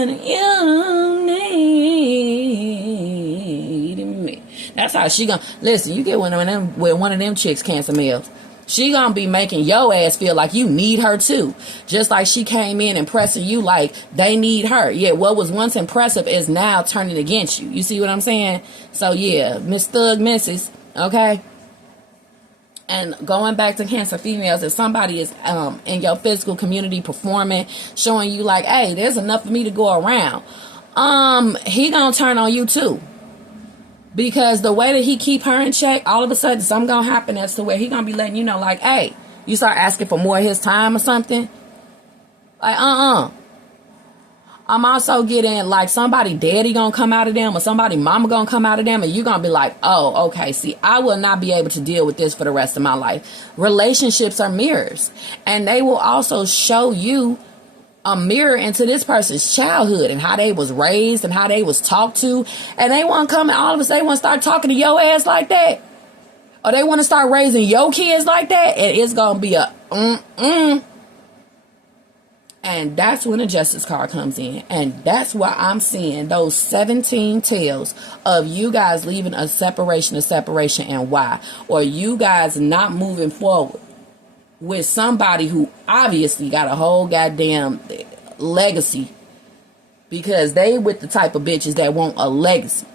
me. That's how she gonna listen. You get one of them chicks, Cancer males. She gonna be making your ass feel like you need her too. Just like she came in impressing you like they need her. Yeah, what was once impressive is now turning against you. You see what I'm saying? So yeah, Miss Thug Misses, okay? And going back to Cancer females, if somebody is in your physical community performing, showing you like, hey, there's enough for me to go around, he gonna turn on you too. Because the way that he keep her in check, all of a sudden something gonna happen as to where he gonna be letting you know, like, hey, you start asking for more of his time or something. Like, I'm also getting like somebody daddy gonna come out of them or somebody mama gonna come out of them, and you gonna be like, oh, okay, see, I will not be able to deal with this for the rest of my life. Relationships are mirrors, and they will also show you a mirror into this person's childhood and how they was raised and how they was talked to. And they want to come and all of a sudden they want to start talking to your ass like that. Or they want to start raising your kids like that. And it's going to be a And that's when the justice card comes in. And that's why I'm seeing those 17 tales of you guys leaving a separation and why. Or you guys not moving forward with somebody who obviously got a whole goddamn legacy. Because they with the type of bitches that want a legacy.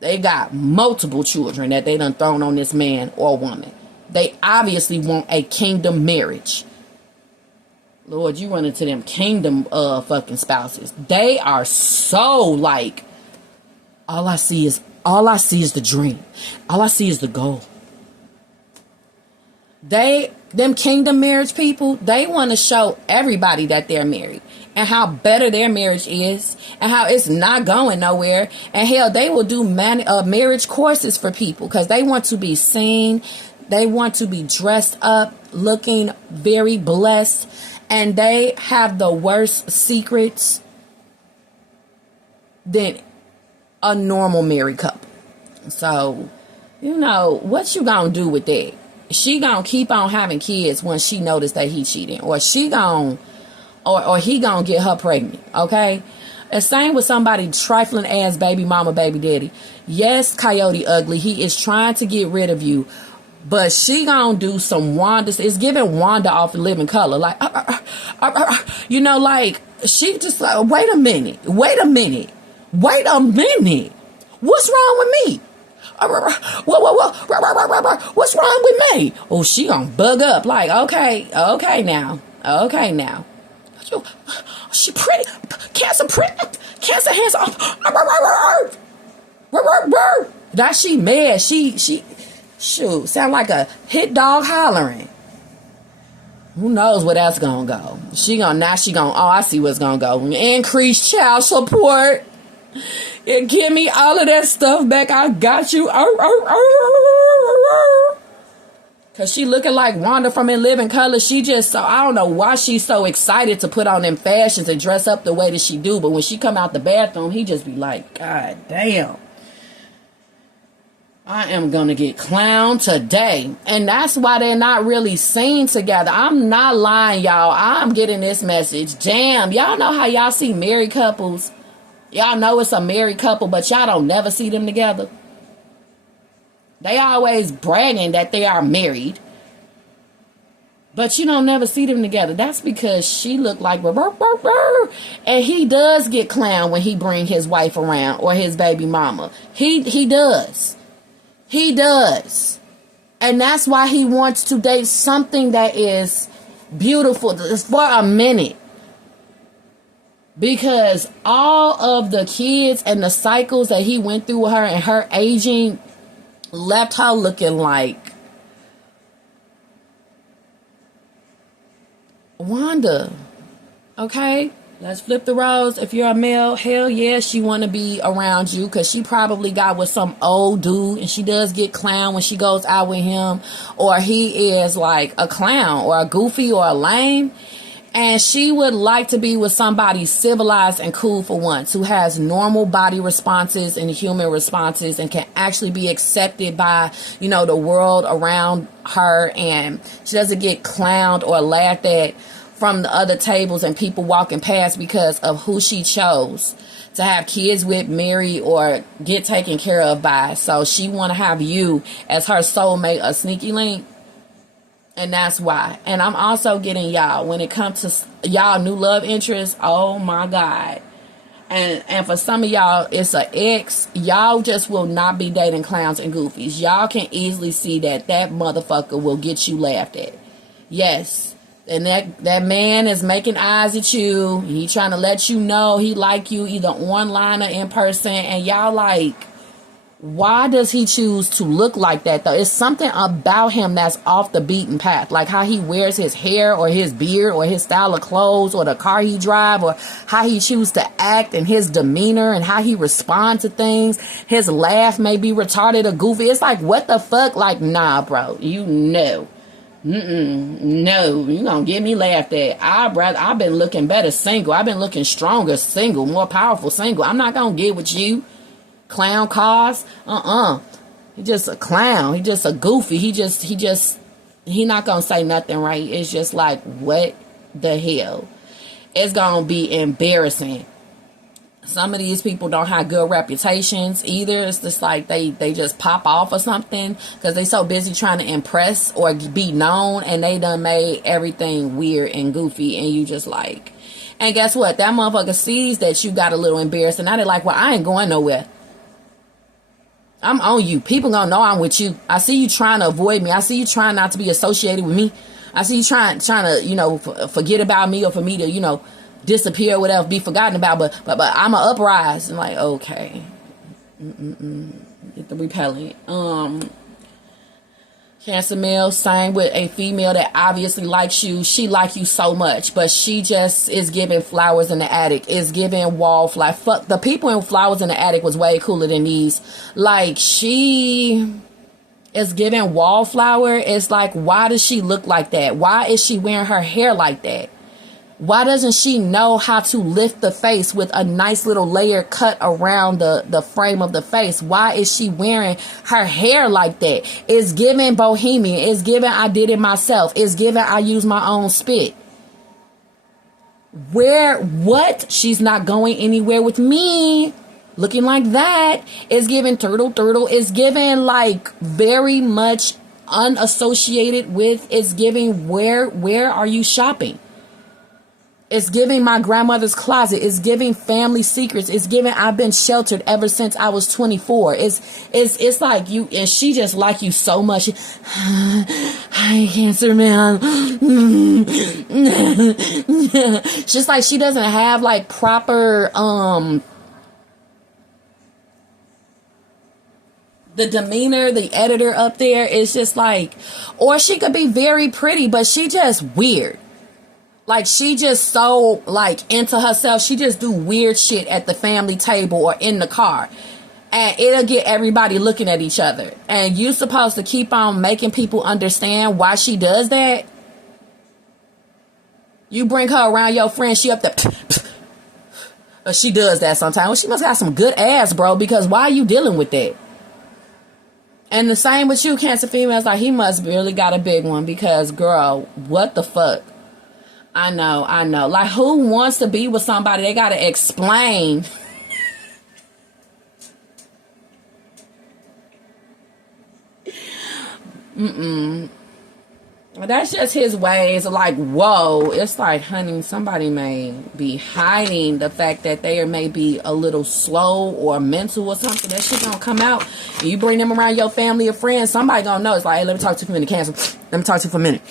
They got multiple children that they done thrown on this man or woman. They obviously want a kingdom marriage. Lord, you run into them kingdom fucking spouses. They are so like, all I see is the dream. All I see is the goal. Them kingdom marriage people, they want to show everybody that they're married and how better their marriage is and how it's not going nowhere. And hell, they will do marriage courses for people because they want to be seen. They want to be dressed up, looking very blessed. And they have the worst secrets than a normal married couple. So, you know, what you gonna do with that? She gonna keep on having kids when she noticed that he cheating, or she gonna, or he gonna get her pregnant. Okay, the same with somebody trifling ass baby mama, baby daddy. Yes, Coyote Ugly, he is trying to get rid of you, but she gonna do some Wanda. It's giving Wanda off the Living Color, like, you know, like she just like, wait a minute, what's wrong with me? What's wrong with me? Oh, she gonna bug up like, okay now. She pretty, cancer hands off. That she mad. She shoot, sound like a hit dog hollering. Who knows where that's gonna go? She gonna, oh, I see what's gonna go. Increase child support. And give me all of that stuff back. I got you. Cause she looking like Wanda from In Living Color. She just so, I don't know why she's so excited to put on them fashions and dress up the way that she do. But when she come out the bathroom, he just be like, God damn. I am gonna get clowned today. And that's why they're not really seen together. I'm not lying, y'all. I'm getting this message. Damn, y'all know how y'all see married couples. Y'all know it's a married couple, but y'all don't never see them together. They always bragging that they are married, but you don't never see them together. That's because she looked like, and he does get clowned when he bring his wife around or his baby mama. He does. And that's why he wants to date something that is beautiful for a minute. Because all of the kids and the cycles that he went through with her and her aging left her looking like Wanda. Okay? Let's flip the roles. If you're a male, hell yeah, she want to be around you because she probably got with some old dude and she does get clown when she goes out with him, or he is like a clown or a goofy or a lame. And she would like to be with somebody civilized and cool for once, who has normal body responses and human responses and can actually be accepted by, you know, the world around her. And she doesn't get clowned or laughed at from the other tables and people walking past because of who she chose to have kids with, marry, or get taken care of by. So she want to have you as her soulmate, a sneaky link. And that's why. And I'm also getting y'all, when it comes to y'all new love interest, oh my God. And for some of y'all, it's an ex. Y'all just will not be dating clowns and goofies. Y'all can easily see that motherfucker will get you laughed at. Yes. And that man is making eyes at you. He trying to let you know he like you either online or in person. And y'all like, why does he choose to look like that though? It's something about him that's off the beaten path. Like how he wears his hair or his beard or his style of clothes or the car he drive or how he chooses to act and his demeanor and how he responds to things. His laugh may be retarded or goofy. It's like, what the fuck? Like, nah, bro, you know. No, you gonna get me laughed at. I've been looking better single. I've been looking stronger single, more powerful single. I'm not gonna get with you. Clown cars, he just a clown. He just a goofy. He not gonna say nothing right. It's just like, what the hell? It's gonna be embarrassing. Some of these people don't have good reputations either. It's just like they just pop off or something because they so busy trying to impress or be known, and they done made everything weird and goofy, and you just like. And guess what? That motherfucker sees that you got a little embarrassed, and now they're like, well, I ain't going nowhere. I'm on you. People gonna know I'm with you. I see you trying to avoid me. I see you trying not to be associated with me. I see you trying to, you know, forget about me, or for me to, you know, disappear or whatever, be forgotten about. But I'm a uprise. And like, okay. Get the repellent. Cancer male, same with a female that obviously likes you. She like you so much, but she just is giving flowers in the attic. Is giving wallflower. Fuck, the people in flowers in the attic was way cooler than these. Like, she is giving wallflower. It's like, why does she look like that? Why is she wearing her hair like that? Why doesn't she know how to lift the face with a nice little layer cut around the frame of the face? Why is she wearing her hair like that? It's giving bohemian. It's giving I did it myself. It's giving I use my own spit. What? She's not going anywhere with me. Looking like that. It's giving turtle. It's giving like very much unassociated with. It's giving where are you shopping? It's giving my grandmother's closet. It's giving family secrets. It's giving I've been sheltered ever since I was 24. It's like you, and she just like you so much. Hi, Cancer man. Just like she doesn't have like proper the demeanor. The editor up there is just like, or she could be very pretty, but she just weird. Like, she just so, like, into herself. She just do weird shit at the family table or in the car. And it'll get everybody looking at each other. And you supposed to keep on making people understand why she does that. You bring her around your friend, she up there. She does that sometimes. Well, she must have some good ass, bro, because why are you dealing with that? And the same with you, Cancer females. Like, he must really got a big one because, girl, what the fuck? I know. Like, who wants to be with somebody? They got to explain. That's just his ways. Like, whoa. It's like, honey, somebody may be hiding the fact that they may be a little slow or mental or something. That shit gonna come out. And you bring them around your family or friends, somebody gonna know. It's like, hey, let me talk to you for a minute, Cancer. Let me talk to you for a minute.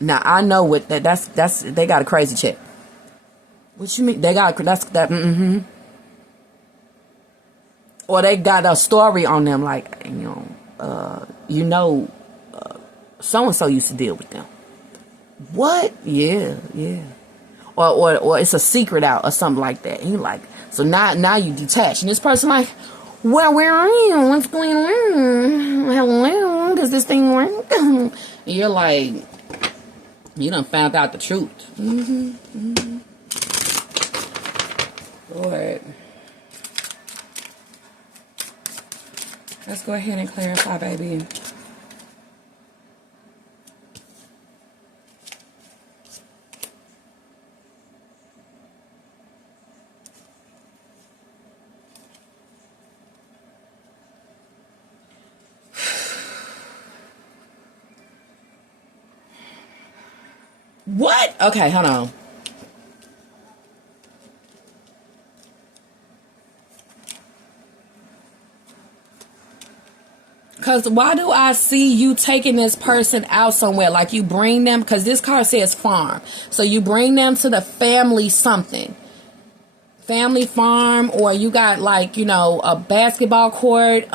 Now, I know what that's they got a crazy chick. What you mean? They got that or they got a story on them, like, so and so used to deal with them. What? Yeah. Or it's a secret out or something like that. And you're like, so now you detach, and this person like, well, where are you? What's going on? Hello, does this thing work? And you're like, you done found out the truth. Lord. Let's go ahead and clarify, baby. What? Okay, hold on. Because why do I see you taking this person out somewhere? Like, you bring them, because this card says farm. So you bring them to the family something. Family farm, or you got like, a basketball court,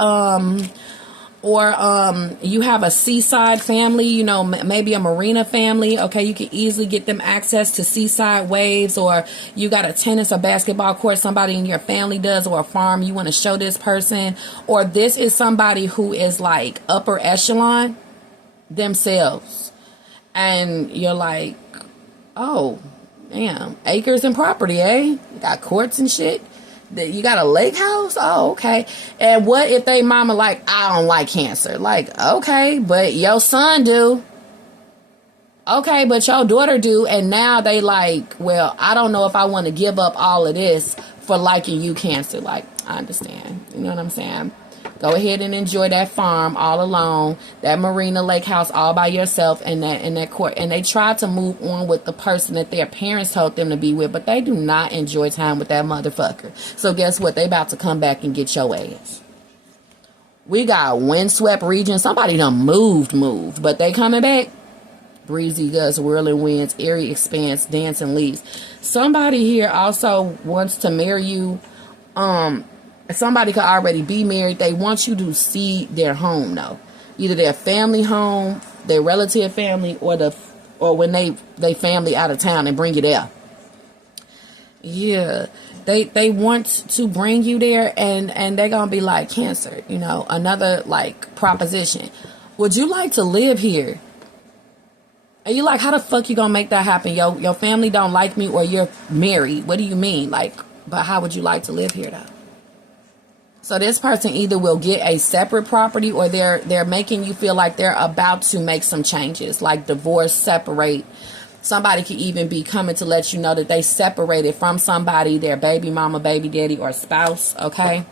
or you have a seaside family, maybe a marina family. Okay, you can easily get them access to seaside waves, or you got a tennis or basketball court somebody in your family does, or a farm you want to show this person. Or this is somebody who is like upper echelon themselves, and you're like, oh damn, acres and property, eh? You got courts and shit. You got a lake house? Oh, okay. And what if they mama like, I don't like Cancer? Like, okay, but your son do. Okay, but your daughter do. And now they like, well, I don't know if I want to give up all of this for liking you, Cancer. Like, I understand. You know what I'm saying? Go ahead and enjoy that farm all alone, that marina lake house all by yourself, and that court. And they try to move on with the person that their parents told them to be with, but they do not enjoy time with that motherfucker. So guess what? They about to come back and get your ass. We got windswept region. Somebody done moved, but they coming back. Breezy gusts, whirling winds, airy expanse, dancing leaves. Somebody here also wants to marry you. Somebody could already be married. They want you to see their home though. Either their family home, their relative family, or when they family out of town and bring you there. Yeah. They want to bring you there, and they're gonna be like, Cancer, you know, another like proposition. Would you like to live here? And you like, how the fuck you gonna make that happen? Your family don't like me, or you're married. What do you mean? Like, but how would you like to live here though? So this person either will get a separate property, or they're making you feel like they're about to make some changes, like divorce, separate. Somebody could even be coming to let you know that they separated from somebody, their baby mama, baby daddy, or spouse, okay?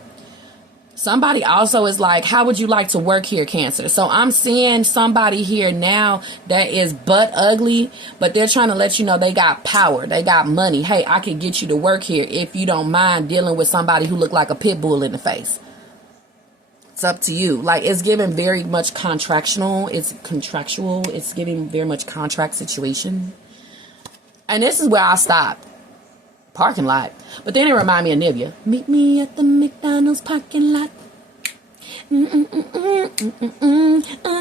Somebody also is like, how would you like to work here, Cancer? So I'm seeing somebody here now that is butt ugly, but they're trying to let you know they got power, they got money. Hey, I could get you to work here if you don't mind dealing with somebody who look like a pit bull in the face. It's up to you. Like, it's giving very much contractual. It's contractual. It's giving very much contract situation. And this is where I stop. Parking lot. But then it remind me of Nivea. Meet me at the McDonald's parking lot. I'm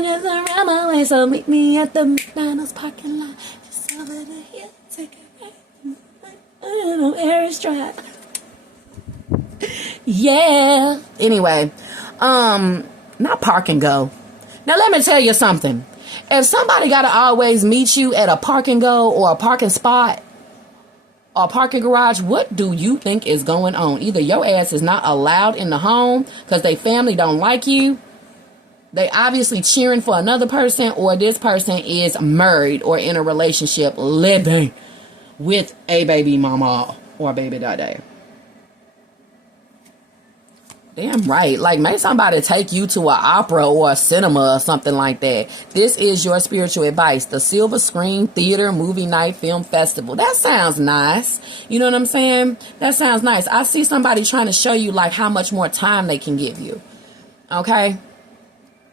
just around my way, so meet me at the McDonald's parking lot. Just over the hill, take a ride. Air Drive. Yeah. Anyway, not park and go. Now let me tell you something. If somebody gotta always meet you at a park and go, or a parking spot, or parking garage, what do you think is going on? Either your ass is not allowed in the home because they family don't like you, they obviously cheering for another person, or this person is married or in a relationship living with a baby mama or baby daddy. Damn right. Like, make somebody take you to an opera or a cinema or something like that. This is your spiritual advice. The Silver Screen Theater Movie Night Film Festival. That sounds nice. You know what I'm saying? That sounds nice. I see somebody trying to show you like how much more time they can give you. Okay?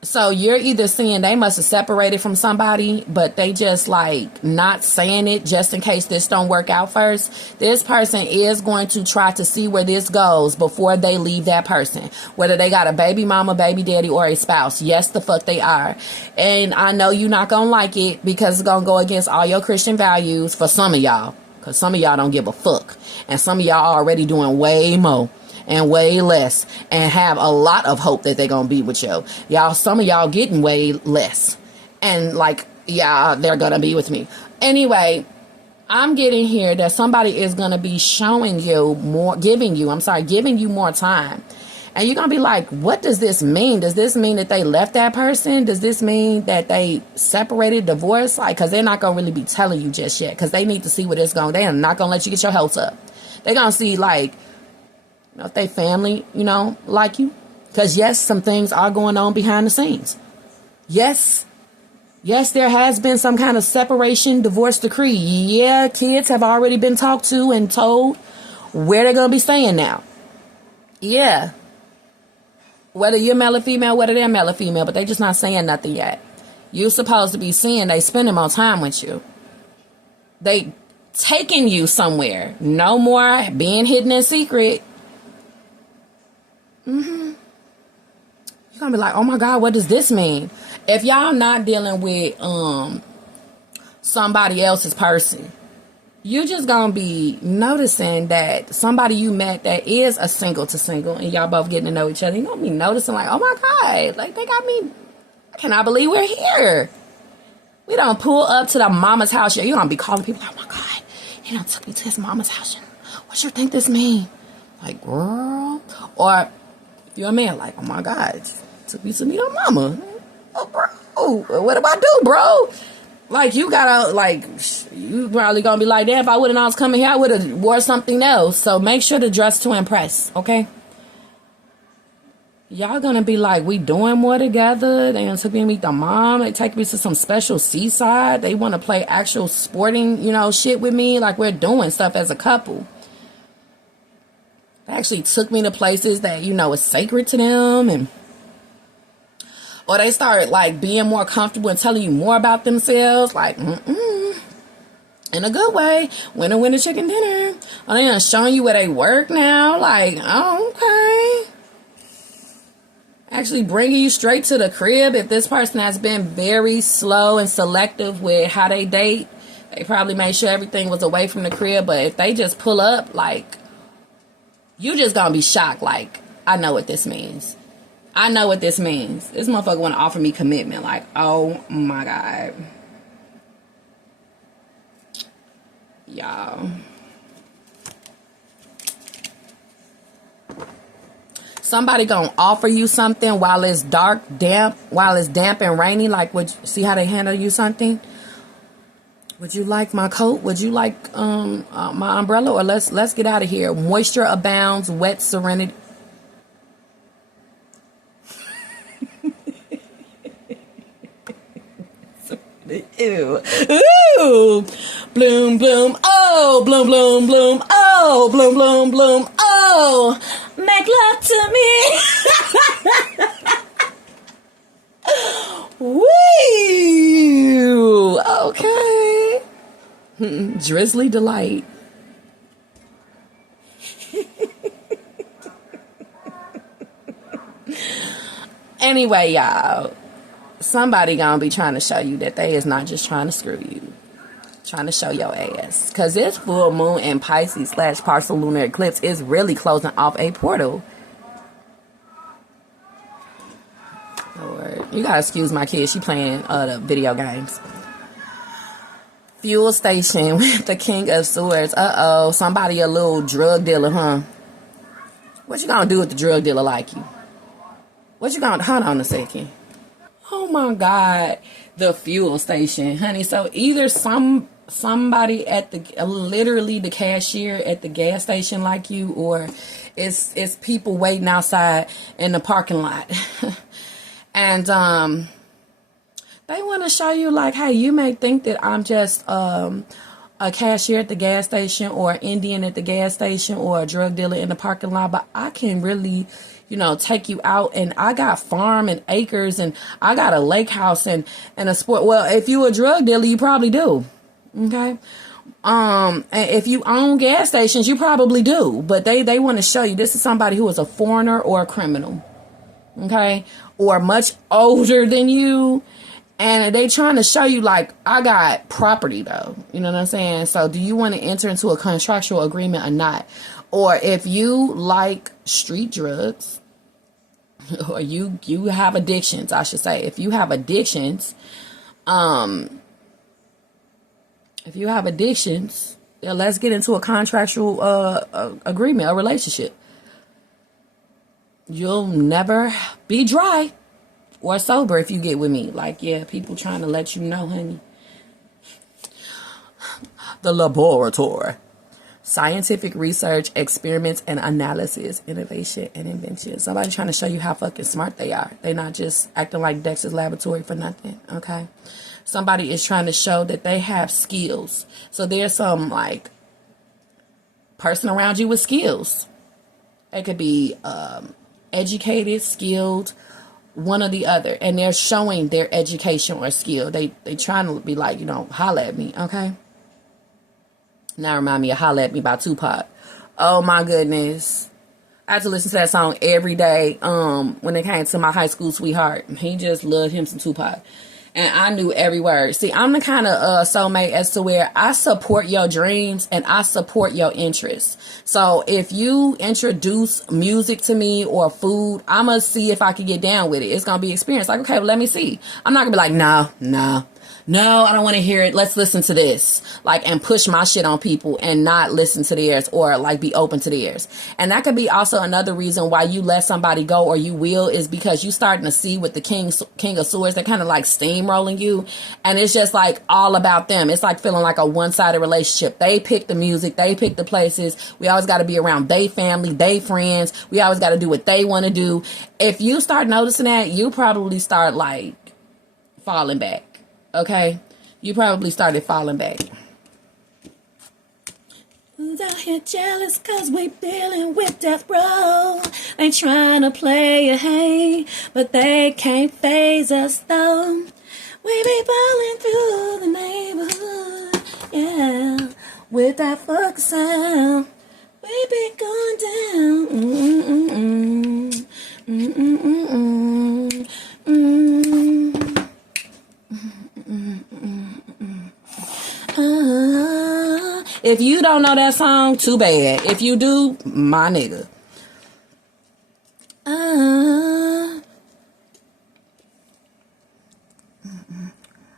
So you're either seeing they must have separated from somebody, but they just like not saying it just in case this don't work out first. This person is going to try to see where this goes before they leave that person. Whether they got a baby mama, baby daddy, or a spouse. Yes, the fuck they are. And I know you're not going to like it because it's going to go against all your Christian values for some of y'all. Because some of y'all don't give a fuck. And some of y'all already doing way more and way less, and have a lot of hope that they're gonna be with you. Y'all, some of y'all getting way less, and like, yeah, they're gonna be with me. Anyway, I'm getting here that somebody is gonna be showing you more, giving you more time. And you're gonna be like, what does this mean? Does this mean that they left that person? Does this mean that they separated, divorced? Like, because they're not gonna really be telling you just yet, because they need to see what it's going. They're not gonna let you get your hopes up. They're gonna see, like, if they family, like you. Because yes, some things are going on behind the scenes. Yes, there has been some kind of separation, divorce decree. Yeah, kids have already been talked to and told where they're going to be staying now. Yeah. Whether you're male or female, whether they're male or female, but they're just not saying nothing yet. You're supposed to be seeing they spending more time with you. They taking you somewhere. No more being hidden in secret. You're gonna be like, oh my God, what does this mean? If y'all not dealing with somebody else's person, you just gonna be noticing that somebody you met that is a single to single, and y'all both getting to know each other, you're gonna be noticing like, oh my God, like they got me. I cannot believe we're here. We don't pull up to the mama's house. You're gonna be calling people like, oh my God, he done took me to his mama's house. What you think this mean? Like, girl. Or you're a man, like, oh my God, took me to meet her mama. Oh, bro, what do I do, bro? Like, you gotta, like, you probably gonna be like, damn, if I would've known I was coming here, I would've wore something else. So make sure to dress to impress, okay? Y'all gonna be like, we doing more together. They gonna take me to meet the mom. They take me to some special seaside. They want to play actual sporting, shit with me. Like, we're doing stuff as a couple. They actually took me to places that, is sacred to them. Or they start, like, being more comfortable and telling you more about themselves. Like, in a good way. Winner, chicken dinner. Oh, they done showing you where they work now. Like, oh, okay. Actually bringing you straight to the crib. If this person has been very slow and selective with how they date, they probably made sure everything was away from the crib. But if they just pull up, like, you just gonna be shocked. Like, I know what this means. I know what this means. This motherfucker want to offer me commitment. Like, oh my God. Y'all. Somebody gonna offer you something while it's damp and rainy. Like, see how they handle you something? Would you like my coat? Would you like my umbrella? Or let's get out of here. Moisture abounds, wet serenity. Ew. Ooh. Bloom, bloom. Oh, bloom, bloom, bloom. Oh, bloom, bloom, bloom. Oh, make love to me. Woo. Okay. Drizzly delight. Anyway, y'all. Somebody gonna be trying to show you that they is not just trying to screw you. Trying to show your ass. Because this full moon in Pisces / partial lunar eclipse is really closing off a portal. Lord. You gotta excuse my kid. She playing the video games. Fuel station with the King of Swords. Uh-oh. Somebody a little drug dealer, huh? What you gonna do with the drug dealer like you? What you gonna... Hold on a second. Oh my God, the fuel station, honey. So either somebody at literally the cashier at the gas station like you, or it's people waiting outside in the parking lot. And they want to show you like, hey, you may think that I'm just a cashier at the gas station, or an Indian at the gas station, or a drug dealer in the parking lot, but I can really, take you out, and I got farm and acres, and I got a lake house and a sport. Well, if you a drug dealer, you probably do. Okay. And if you own gas stations, you probably do. But they want to show you this is somebody who is a foreigner or a criminal. Okay. Or much older than you. And they trying to show you, like, I got property, though. You know what I'm saying? So do you want to enter into a contractual agreement or not? Or if you like street drugs, or you have addictions, I should say. If you have addictions, then let's get into a contractual agreement, a relationship. You'll never be dry or sober if you get with me. Like, yeah, people trying to let you know, honey. The laboratory. Scientific research, experiments, and analysis, innovation, and invention. Somebody trying to show you how fucking smart they are. They're not just acting like Dexter's Laboratory for nothing, okay? Somebody is trying to show that they have skills. So there's some, like, person around you with skills. They could be educated, skilled, one or the other. And they're showing their education or skill. They trying to be like, holla at me, okay? Now remind me of Holla at Me by Tupac. Oh my goodness. I had to listen to that song every day when it came to my high school sweetheart. He just loved him some Tupac. And I knew every word. See, I'm the kind of soulmate as to where I support your dreams and I support your interests. So if you introduce music to me or food, I'm going to see if I can get down with it. It's going to be experience. Like, okay, well, let me see. I'm not going to be like, no. no, I don't want to hear it. Let's listen to this. Like, and push my shit on people and not listen to theirs, or like be open to theirs. And that could be also another reason why you let somebody go, or you will, is because you starting to see with the king of swords, they're kind of like steamrolling you. And it's just like all about them. It's like feeling like a one-sided relationship. They pick the music. They pick the places. We always got to be around they family, they friends. We always got to do what they want to do. If you start noticing that, you probably start like falling back. Okay? You probably started falling back. Who's out here jealous cause we dealing with death, bro? They trying to play a hey, but they can't phase us though. We be balling through the neighborhood, yeah, with that fuck sound. We be going down. If you don't know that song, too bad. If you do, my nigga.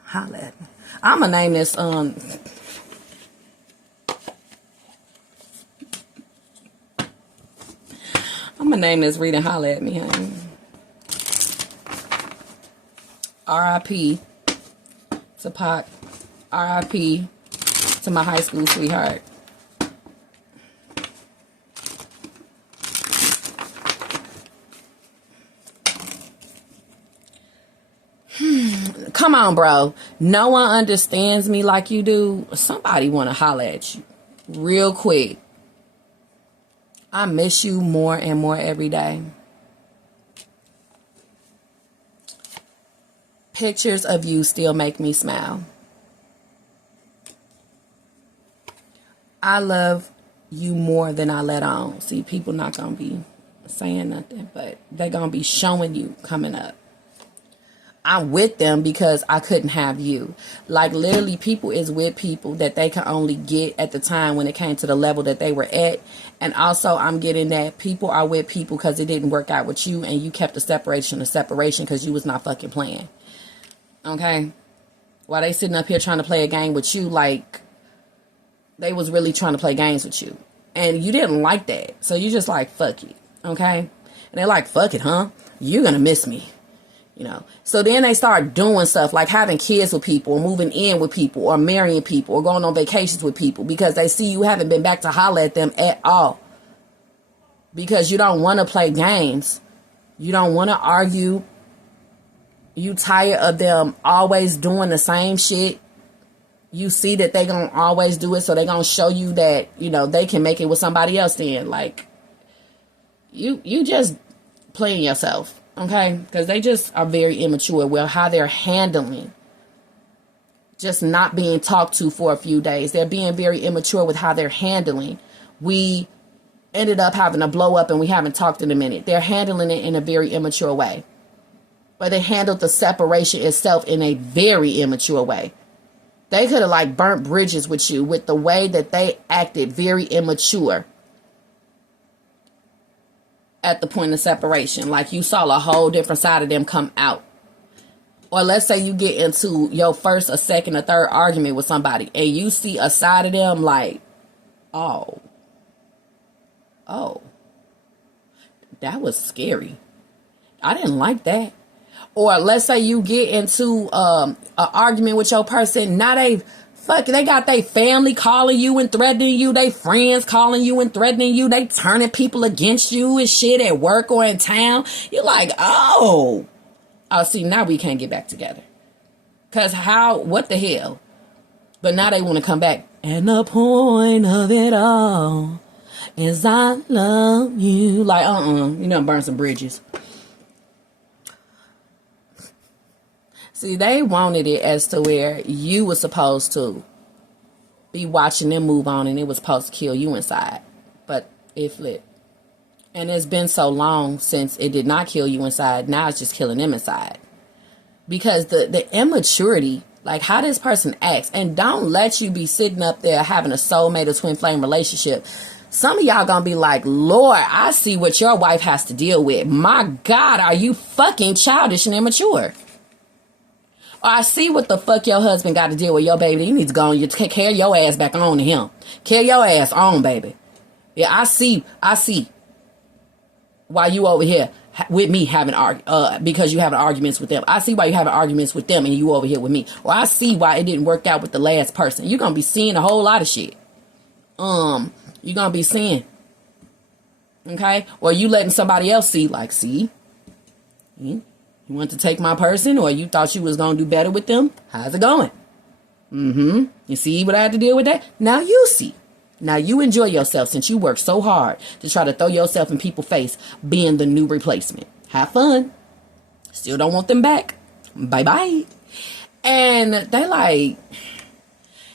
Holla at me. I'ma name this reading Holla at Me, honey. R.I.P. to Pac. R.I.P. to my high school sweetheart. Come on, bro. No one understands me like you do. Somebody want to holler at you real quick. I miss you more and more every day. Pictures of you still make me smile. I love you more than I let on. See, people not going to be saying nothing, but they're going to be showing you coming up. I'm with them because I couldn't have you. Like, literally, people is with people that they can only get at the time when it came to the level that they were at. And also, I'm getting that people are with people because it didn't work out with you, and you kept the separation because you was not fucking playing. Okay? While they sitting up here trying to play a game with you, like, they was really trying to play games with you. And you didn't like that. So you just like, fuck it. Okay? And they're like, fuck it, huh? You're gonna miss me. You know, so then they start doing stuff like having kids with people, or moving in with people, or marrying people, or going on vacations with people, because they see you haven't been back to holler at them at all. Because you don't want to play games. You don't want to argue. You tired of them always doing the same shit. You see that they gonna always do it, so they gonna show you that, you know, they can make it with somebody else then. Like, you just playing yourself. Okay, because they just are very immature. Well, how they're handling just not being talked to for a few days. They're being very immature with how they're handling. We ended up having a blow up and we haven't talked in a minute. They're handling it in a very immature way. But they handled the separation itself in a very immature way. They could have like burnt bridges with you with the way that they acted, very immature. At the point of separation, like you saw a whole different side of them come out. Or let's say you get into your first or second or third argument with somebody and you see a side of them like, oh, that was scary. I didn't like that. Or let's say you get into an argument with your person. Now they got their family calling you and threatening you. They friends calling you and threatening you. They turning people against you and shit at work or in town. You're like, oh, see, now we can't get back together. Because what the hell? But now they want to come back. And the point of it all is I love you. Like, you know, burn some bridges. See, they wanted it as to where you were supposed to be watching them move on and it was supposed to kill you inside. But it flipped. And it's been so long since it did not kill you inside. Now it's just killing them inside. Because the immaturity, like how this person acts, and don't let you be sitting up there having a soulmate or twin flame relationship. Some of y'all gonna be like, Lord, I see what your wife has to deal with. My God, are you fucking childish and immature? I see what the fuck your husband got to deal with your baby. You need to go on. You carry your ass back on to him. Carry your ass on, baby. Yeah, I see why you over here with me having because you having arguments with them. I see why you having arguments with them and you over here with me. Or I see why it didn't work out with the last person. You're gonna be seeing a whole lot of shit. You're gonna be seeing. Okay? Or you letting somebody else see, like, see? You want to take my person, or you thought you was gonna do better with them? How's it going? You see what I had to deal with that? Now you see. Now you enjoy yourself since you worked so hard to try to throw yourself in people's face being the new replacement. Have fun. Still don't want them back. Bye-bye. And they like,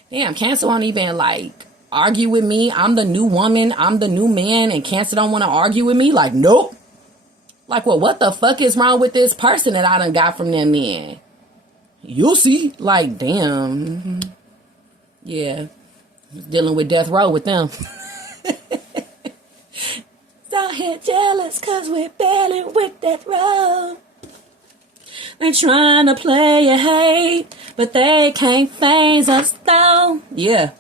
damn, Cancer won't even like argue with me. I'm the new woman. I'm the new man. And Cancer don't want to argue with me. Like, nope. Like, well, what the fuck is wrong with this person that I done got from them men? You'll see. Like, damn. Yeah. Dealing with death row with them. Don't get jealous cause we're battling with death row. They trying to play a hate, but they can't phase us though. Yeah.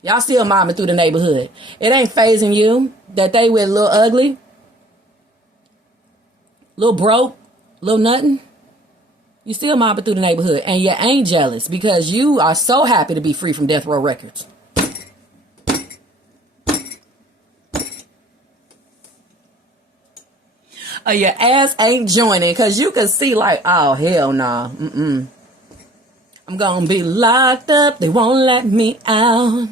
Y'all still mobbing through the neighborhood. It ain't phasing you that they with a little ugly, little broke, little nothing. You still mobbing through the neighborhood, and you ain't jealous because you are so happy to be free from Death Row Records. Or your ass ain't joining because you can see like, oh, hell nah. I'm gonna be locked up. They won't let me out.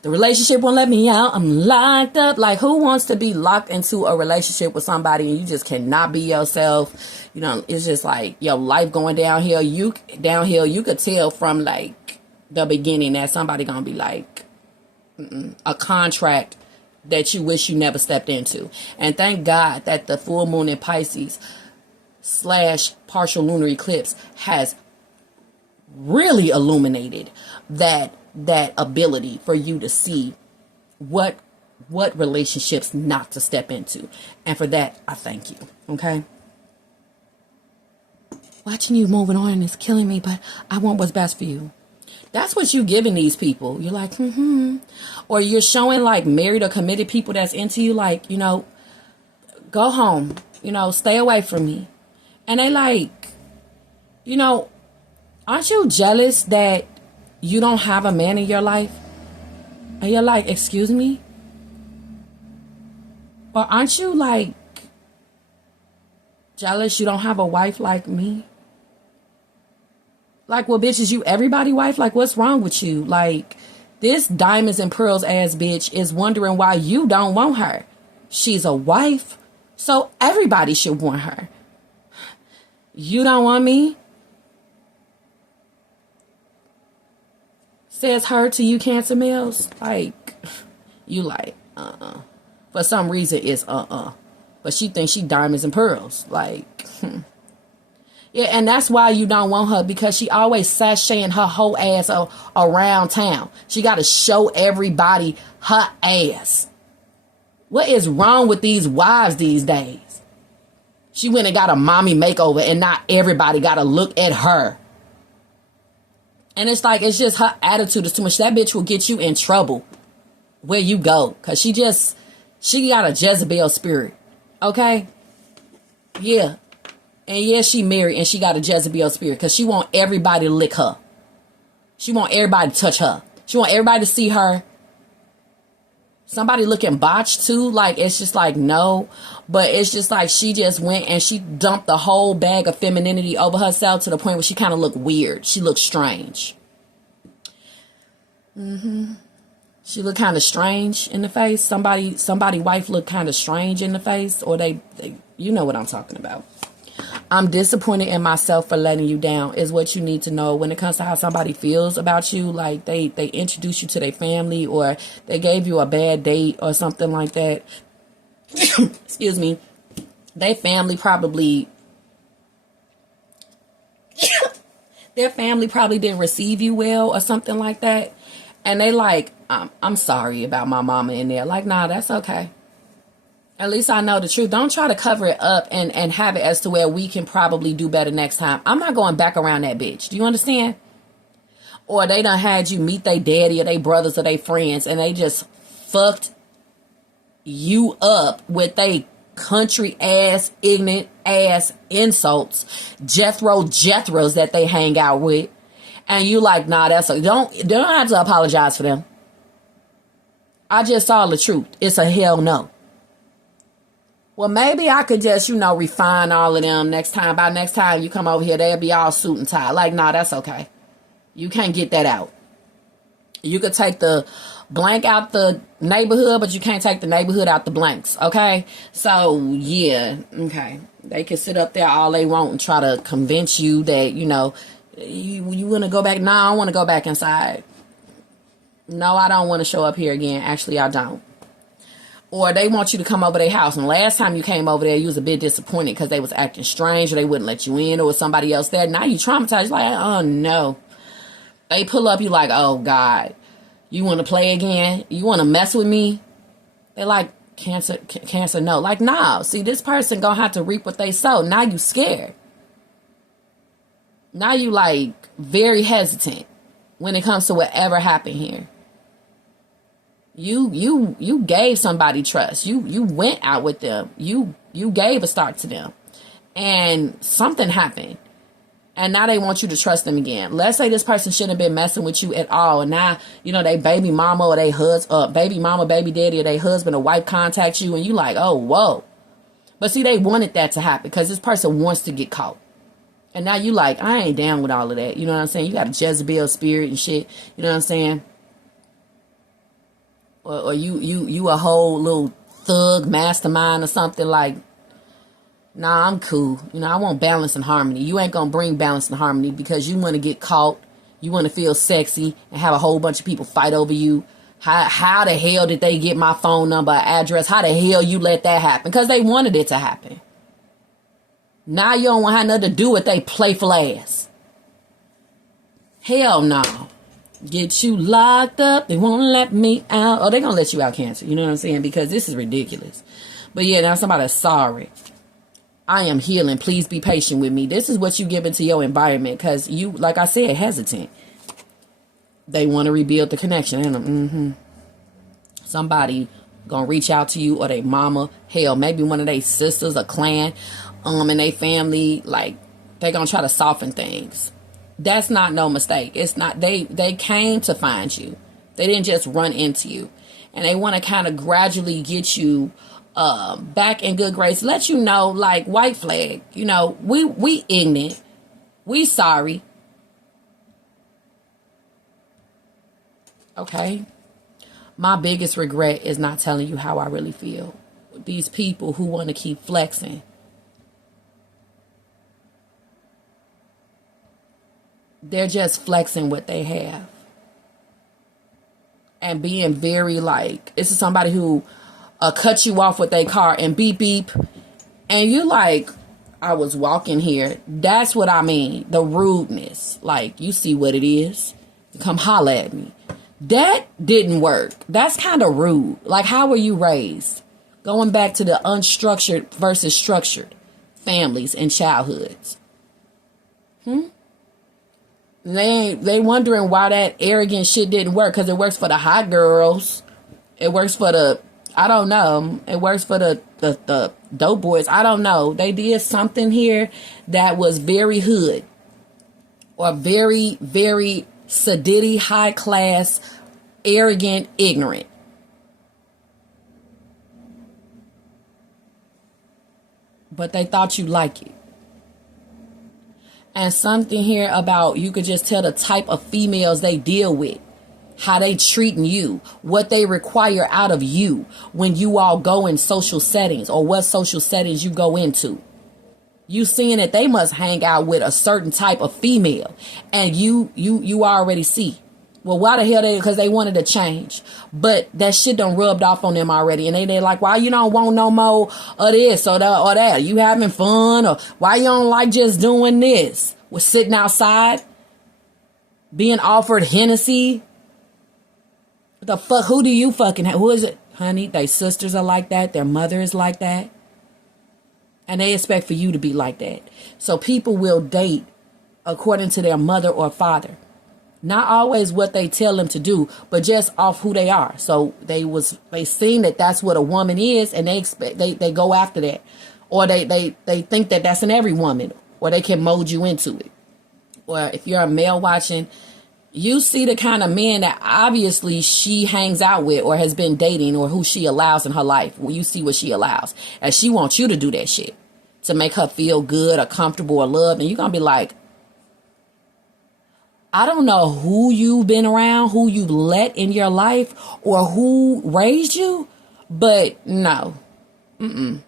The relationship won't let me out. I'm locked up. Like, who wants to be locked into a relationship with somebody and you just cannot be yourself? You know, it's just like your life going downhill. You could tell from like the beginning that somebody gonna be like a contract that you wish you never stepped into. And thank God that the full moon in Pisces / partial lunar eclipse has really illuminated that ability for you to see what relationships not to step into. And for that, I thank you. Okay? Watching you moving on is killing me, but I want what's best for you. That's what you giving these people. You're like, Or you're showing like married or committed people that's into you, like, you know, go home, you know, stay away from me. And they like, you know, aren't you jealous that you don't have a man in your life? And you're like, excuse me? Or aren't you like jealous you don't have a wife like me? Like, well, bitch, is you everybody wife? Like, what's wrong with you? Like, this diamonds and pearls ass bitch is wondering why you don't want her. She's a wife, so everybody should want her. You don't want me? Says her to you, Cancer males. Like, you like, For some reason, it's But she thinks she diamonds and pearls. Like, Yeah, and that's why you don't want her, because she always sashaying her whole ass around town. She got to show everybody her ass. What is wrong with these wives these days? She went and got a mommy makeover and not everybody got to look at her. And it's like, it's just her attitude is too much. That bitch will get you in trouble where you go. Because she got a Jezebel spirit. Okay? Yeah. And yes, she married and she got a Jezebel spirit because she want everybody to lick her. She want everybody to touch her. She want everybody to see her. Somebody looking botched too. Like, it's just like, no. But it's just like she just went and she dumped the whole bag of femininity over herself to the point where she kind of looked weird. She looked strange. She looked kind of strange in the face. Somebody wife looked kind of strange in the face. Or they you know what I'm talking about. I'm disappointed in myself for letting you down is what you need to know when it comes to how somebody feels about you. Like they introduced you to their family, or they gave you a bad date or something like that. Excuse me. Their family probably didn't receive you well or something like that. And they like, I'm sorry about my mama in there. Like, nah, that's okay. At least I know the truth. Don't try to cover it up and have it as to where we can probably do better next time. I'm not going back around that bitch. Do you understand? Or they done had you meet they daddy or they brothers or they friends and they just fucked you up with they country ass, ignorant ass insults, Jethros that they hang out with. And you like, nah, they don't have to apologize for them. I just saw the truth. It's a hell no. Well, maybe I could just, refine all of them next time. By next time you come over here, they'll be all suit and tie. Like, nah, that's okay. You can't get that out. You could take the blank out the neighborhood, but you can't take the neighborhood out the blanks, okay? So, yeah, okay. They can sit up there all they want and try to convince you that, you want to go back. No, I don't want to go back inside. No, I don't want to show up here again. Actually, I don't. Or they want you to come over their house. And last time you came over there, you was a bit disappointed because they was acting strange or they wouldn't let you in or was somebody else there. Now you traumatized. Like, oh, no. They pull up, you like, oh, God. You want to play again? You want to mess with me? They're like, cancer, no. Like, nah. See, this person going to have to reap what they sow. Now you scared. Now you, like, very hesitant when it comes to whatever happened here. You gave somebody trust. You went out with them. You gave a start to them. And something happened. And now they want you to trust them again. Let's say this person shouldn't have been messing with you at all. And now, they baby mama or they baby mama, baby daddy or they husband or wife contact you. And you like, oh, whoa. But see, they wanted that to happen because this person wants to get caught. And now you like, I ain't down with all of that. You know what I'm saying? You got a Jezebel spirit and shit. You know what I'm saying? Or you a whole little thug mastermind or something like, nah, I'm cool. I want balance and harmony. You ain't going to bring balance and harmony because you want to get caught. You want to feel sexy and have a whole bunch of people fight over you. How the hell did they get my phone number, address? How the hell you let that happen? Because they wanted it to happen. Now you don't want to have nothing to do with they playful ass. Hell no. Get you locked up. They won't let me out. Oh, they're going to let you out, Cancer. You know what I'm saying? Because this is ridiculous. But yeah, now somebody's sorry. I am healing. Please be patient with me. This is what you give into your environment. Because you, like I said, hesitant. They want to rebuild the connection. And somebody going to reach out to you or their mama. Hell, maybe one of their sisters, a clan, and their family. Like, they're going to try to soften things. That's not no mistake. It's not. They came to find you. They didn't just run into you. And they want to kind of gradually get you back in good grace. Let you know, like, white flag. We ignorant. We sorry. Okay. My biggest regret is not telling you how I really feel. These people who want to keep flexing. They're just flexing what they have. And being very like, this is somebody who cut you off with their car and beep, beep. And you like, I was walking here. That's what I mean. The rudeness. Like, you see what it is. Come holler at me. That didn't work. That's kind of rude. Like, how were you raised? Going back to the unstructured versus structured families and childhoods. They wondering why that arrogant shit didn't work. Because it works for the hot girls. It works for the, I don't know. It works for the dope boys. I don't know. They did something here that was very hood. Or very, very sedity, high class, arrogant, ignorant. But they thought you like it. And something here about, you could just tell the type of females they deal with, how they treating you, what they require out of you when you all go in social settings or what social settings you go into. You seeing that they must hang out with a certain type of female, and you already see. Well, why the hell because they wanted to change, but that shit done rubbed off on them already, and they like, why you don't want no more of this or that? You having fun, or why you don't like just doing this? We're sitting outside, being offered Hennessy. What the fuck? Who do you fucking have? Who is it? Honey, their sisters are like that. Their mother is like that. And they expect for you to be like that. So people will date according to their mother or father. Not always what they tell them to do, but just off who they are. So they seen that that's what a woman is, and they go after that. Or they think that that's in every woman, or they can mold you into it. Or if you're a male watching, you see the kind of men that obviously she hangs out with or has been dating, or who she allows in her life. Well, you see what she allows. And she wants you to do that shit to make her feel good or comfortable or loved. And you're going to be like, I don't know who you've been around, who you let in your life, or who raised you, but no. And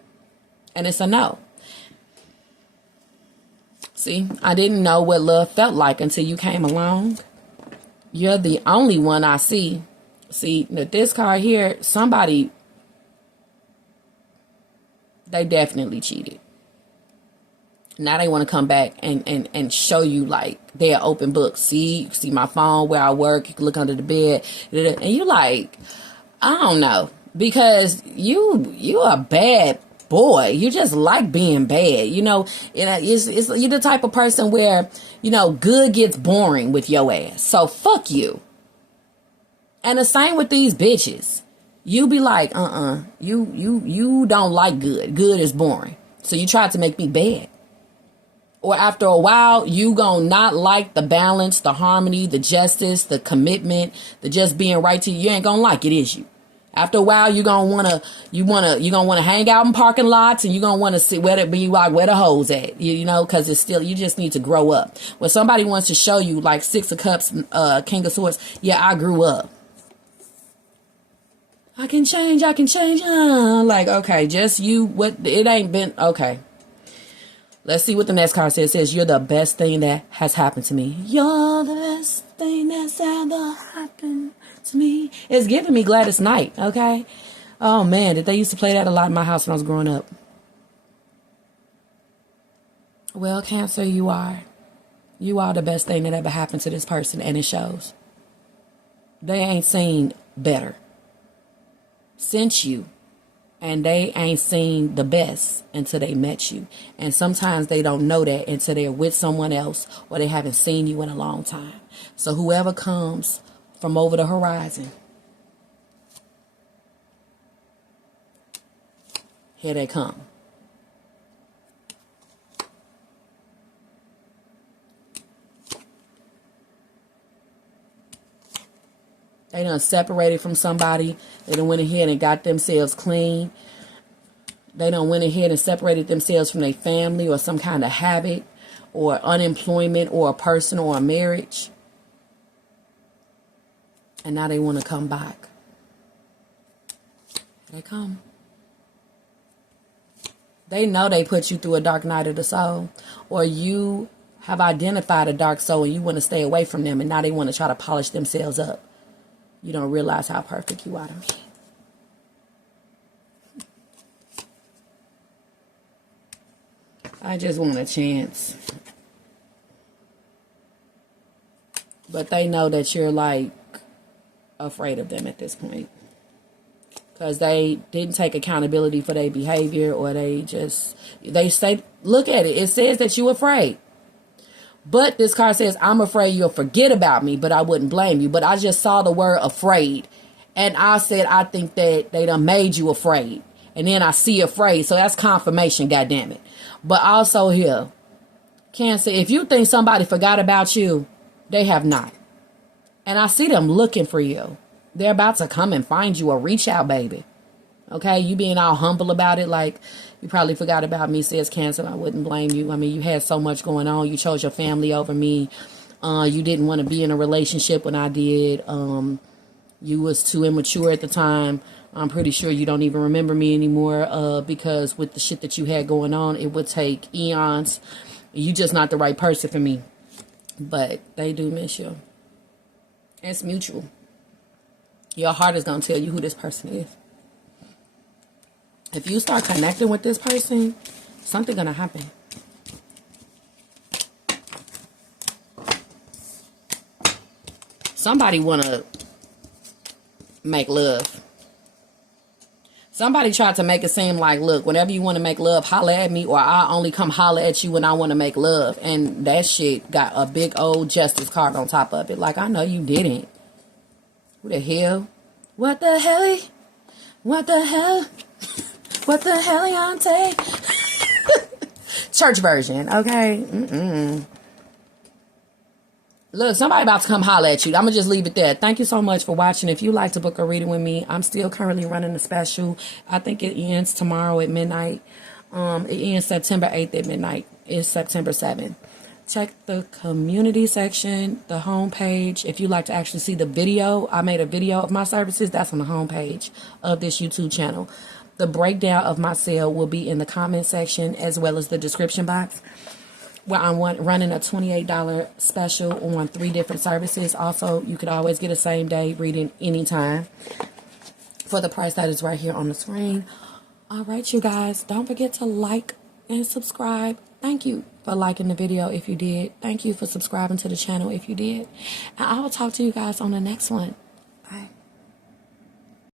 it's a no. See, I didn't know what love felt like until you came along. You're the only one I see. See, this card here, somebody, they definitely cheated. Now they want to come back and show you like they're open book. See my phone where I work. You can look under the bed. And you like, I don't know. Because you're a bad boy. You just like being bad. It's you're the type of person where, good gets boring with your ass. So fuck you. And the same with these bitches. You be like, you don't like good. Good is boring. So you try to make me bad. Or after a while, you gonna not like the balance, the harmony, the justice, the commitment, the just being right to you. You ain't gonna like it, is you? After a while, you're gonna wanna hang out in parking lots, and you're gonna wanna see where the hoes at, because it's still, you just need to grow up. When somebody wants to show you like Six of Cups, King of Swords, yeah, I grew up. I can change. Like, okay, just you. What? It ain't been okay. Let's see what the next card says. It says, you're the best thing that has happened to me. You're the best thing that's ever happened to me. It's giving me Gladys Knight, okay? Oh, man, did they used to play that a lot in my house when I was growing up. Well, Cancer, you are. You are the best thing that ever happened to this person, and it shows. They ain't seen better since you. And they ain't seen the best until they met you. And sometimes they don't know that until they're with someone else, or they haven't seen you in a long time. So whoever comes from over the horizon, here they come. They done separated from somebody. They done went ahead and got themselves clean. They done went ahead and separated themselves from their family or some kind of habit or unemployment or a person or a marriage. And now they want to come back. They come. They know they put you through a dark night of the soul, or you have identified a dark soul and you want to stay away from them, and now they want to try to polish themselves up. You don't realize how perfect you are to me. I just want a chance. But they know that you're like afraid of them at this point. Because they didn't take accountability for their behavior, or they say, look at it. It says that you're afraid. But this card says, I'm afraid you'll forget about me, but I wouldn't blame you. But I just saw the word afraid. And I said, I think that they done made you afraid. And then I see afraid. So that's confirmation, goddammit. But also here, Cancer, if you think somebody forgot about you, they have not. And I see them looking for you. They're about to come and find you or reach out, baby. Okay, you being all humble about it, like you probably forgot about me, says Cancer. I wouldn't blame you. I mean, you had so much going on. You chose your family over me. You didn't want to be in a relationship when I did. You was too immature at the time. I'm pretty sure you don't even remember me anymore because with the shit that you had going on, it would take eons. You just not the right person for me. But they do miss you. It's mutual. Your heart is going to tell you who this person is. If you start connecting with this person, something's going to happen. Somebody want to make love. Somebody tried to make it seem like, look, whenever you want to make love, holla at me, or I'll only come holla at you when I want to make love. And that shit got a big old justice card on top of it. Like, I know you didn't. Who the hell? What the hell? What the hell? What the hell, Yante? Church version, okay? Look, somebody about to come holler at you. I'm going to just leave it there. Thank you so much for watching. If you'd like to book a reading with me, I'm still currently running the special. I think it ends tomorrow at midnight. It ends September 8th at midnight. It's September 7th. Check the community section, the homepage. If you'd like to actually see the video, I made a video of my services. That's on the homepage of this YouTube channel. The breakdown of my sale will be in the comment section as well as the description box, where I'm running a $28 special on 3 different services. Also, you could always get a same day reading anytime for the price that is right here on the screen. All right, you guys, don't forget to like and subscribe. Thank you for liking the video if you did. Thank you for subscribing to the channel if you did. And I will talk to you guys on the next one. Bye.